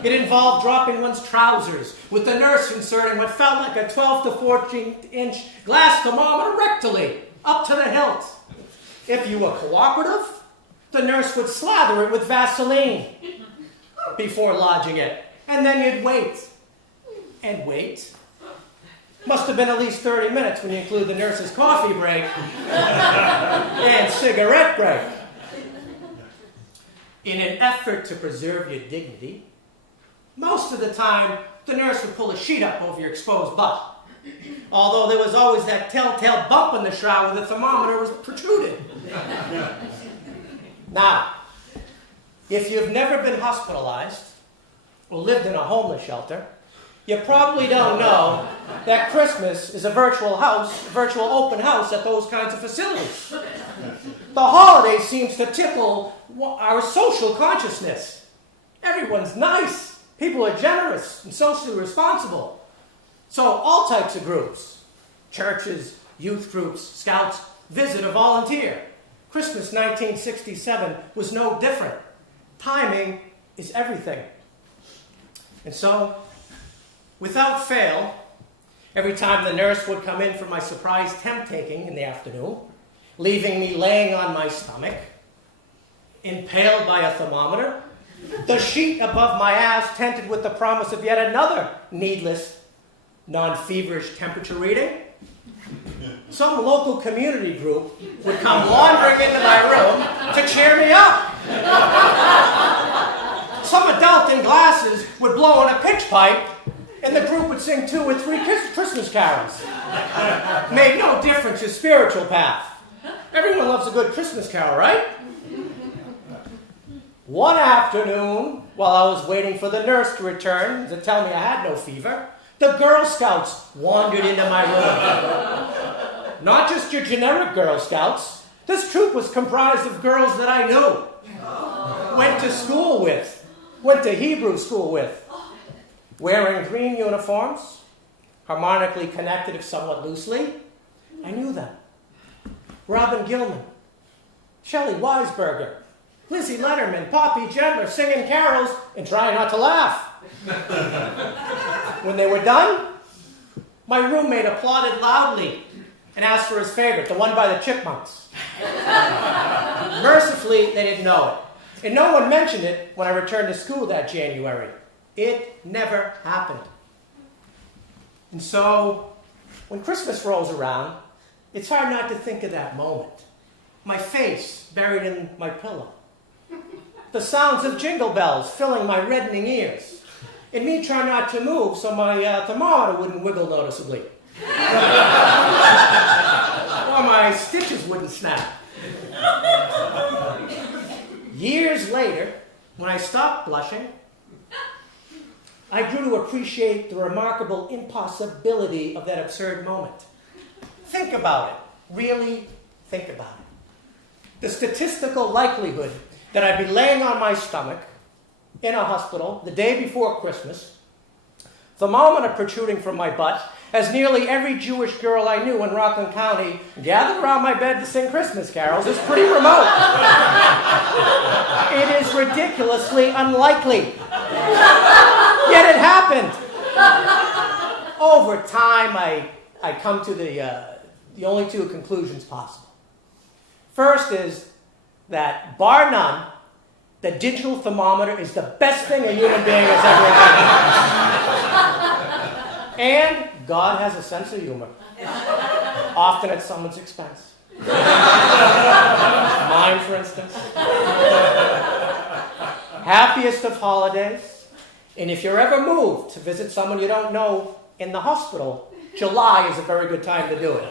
It involved dropping one's trousers, with the nurse inserting what felt like a 12 to 14-inch glass thermometer rectally, up to the hilt. If you were cooperative, the nurse would slather it with Vaseline before lodging it, and then you'd wait and wait. Must have been at least 30 minutes when you include the nurse's coffee break and cigarette break. In an effort to preserve your dignity, most of the time, the nurse would pull a sheet up over your exposed butt. Although there was always that telltale bump in the shroud where the thermometer was protruded. Now, if you've never been hospitalized or lived in a homeless shelter, you probably don't know that Christmas is a virtual open house at those kinds of facilities. The holiday seems to tickle our social consciousness. Everyone's nice. People are generous and socially responsible. So all types of groups, churches, youth groups, scouts, visit or volunteer. Christmas 1967 was no different. Timing is everything. And so, without fail, every time the nurse would come in for my surprise temp taking in the afternoon, leaving me laying on my stomach, impaled by a thermometer, the sheet above my ass tented with the promise of yet another needless, non-feverish temperature reading, some local community group would come wandering into my room to cheer me up. Some adult in glasses would blow on a pitch pipe, and the group would sing 2 or 3 Christmas carols. Made no difference your spiritual path. Everyone loves a good Christmas carol, right? One afternoon, while I was waiting for the nurse to return to tell me I had no fever, the Girl Scouts wandered into my room. Not just your generic Girl Scouts. This troop was comprised of girls that I knew, went to school with, went to Hebrew school with. wearing green uniforms, harmonically connected if somewhat loosely. I knew them. Robin Gilman, Shelley Weisberger, Lizzie Letterman, Poppy Gentler, singing carols and trying not to laugh. When they were done, my roommate applauded loudly and asked for his favorite, the one by the chipmunks. Mercifully, they didn't know it. And no one mentioned it when I returned to school that January. It never happened. And so, when Christmas rolls around, it's hard not to think of that moment. My face buried in my pillow. The sounds of jingle bells filling my reddening ears. And me trying not to move so my thermometer wouldn't wiggle noticeably. Or my stitches wouldn't snap. Years later, when I stopped blushing, I grew to appreciate the remarkable impossibility of that absurd moment. Think about it. Really think about it. The statistical likelihood that I'd be laying on my stomach in a hospital the day before Christmas, thermometer protruding from my butt, as nearly every Jewish girl I knew in Rockland County gathered around my bed to sing Christmas carols is pretty remote. It is ridiculously unlikely. Yet it happened. Over time, I come to the only two conclusions possible. First is that, bar none, the digital thermometer is the best thing a human being has ever invented. And God has a sense of humor, often at someone's expense. Mine, for instance. Happiest of holidays. And if you're ever moved to visit someone you don't know in the hospital, July is a very good time to do it.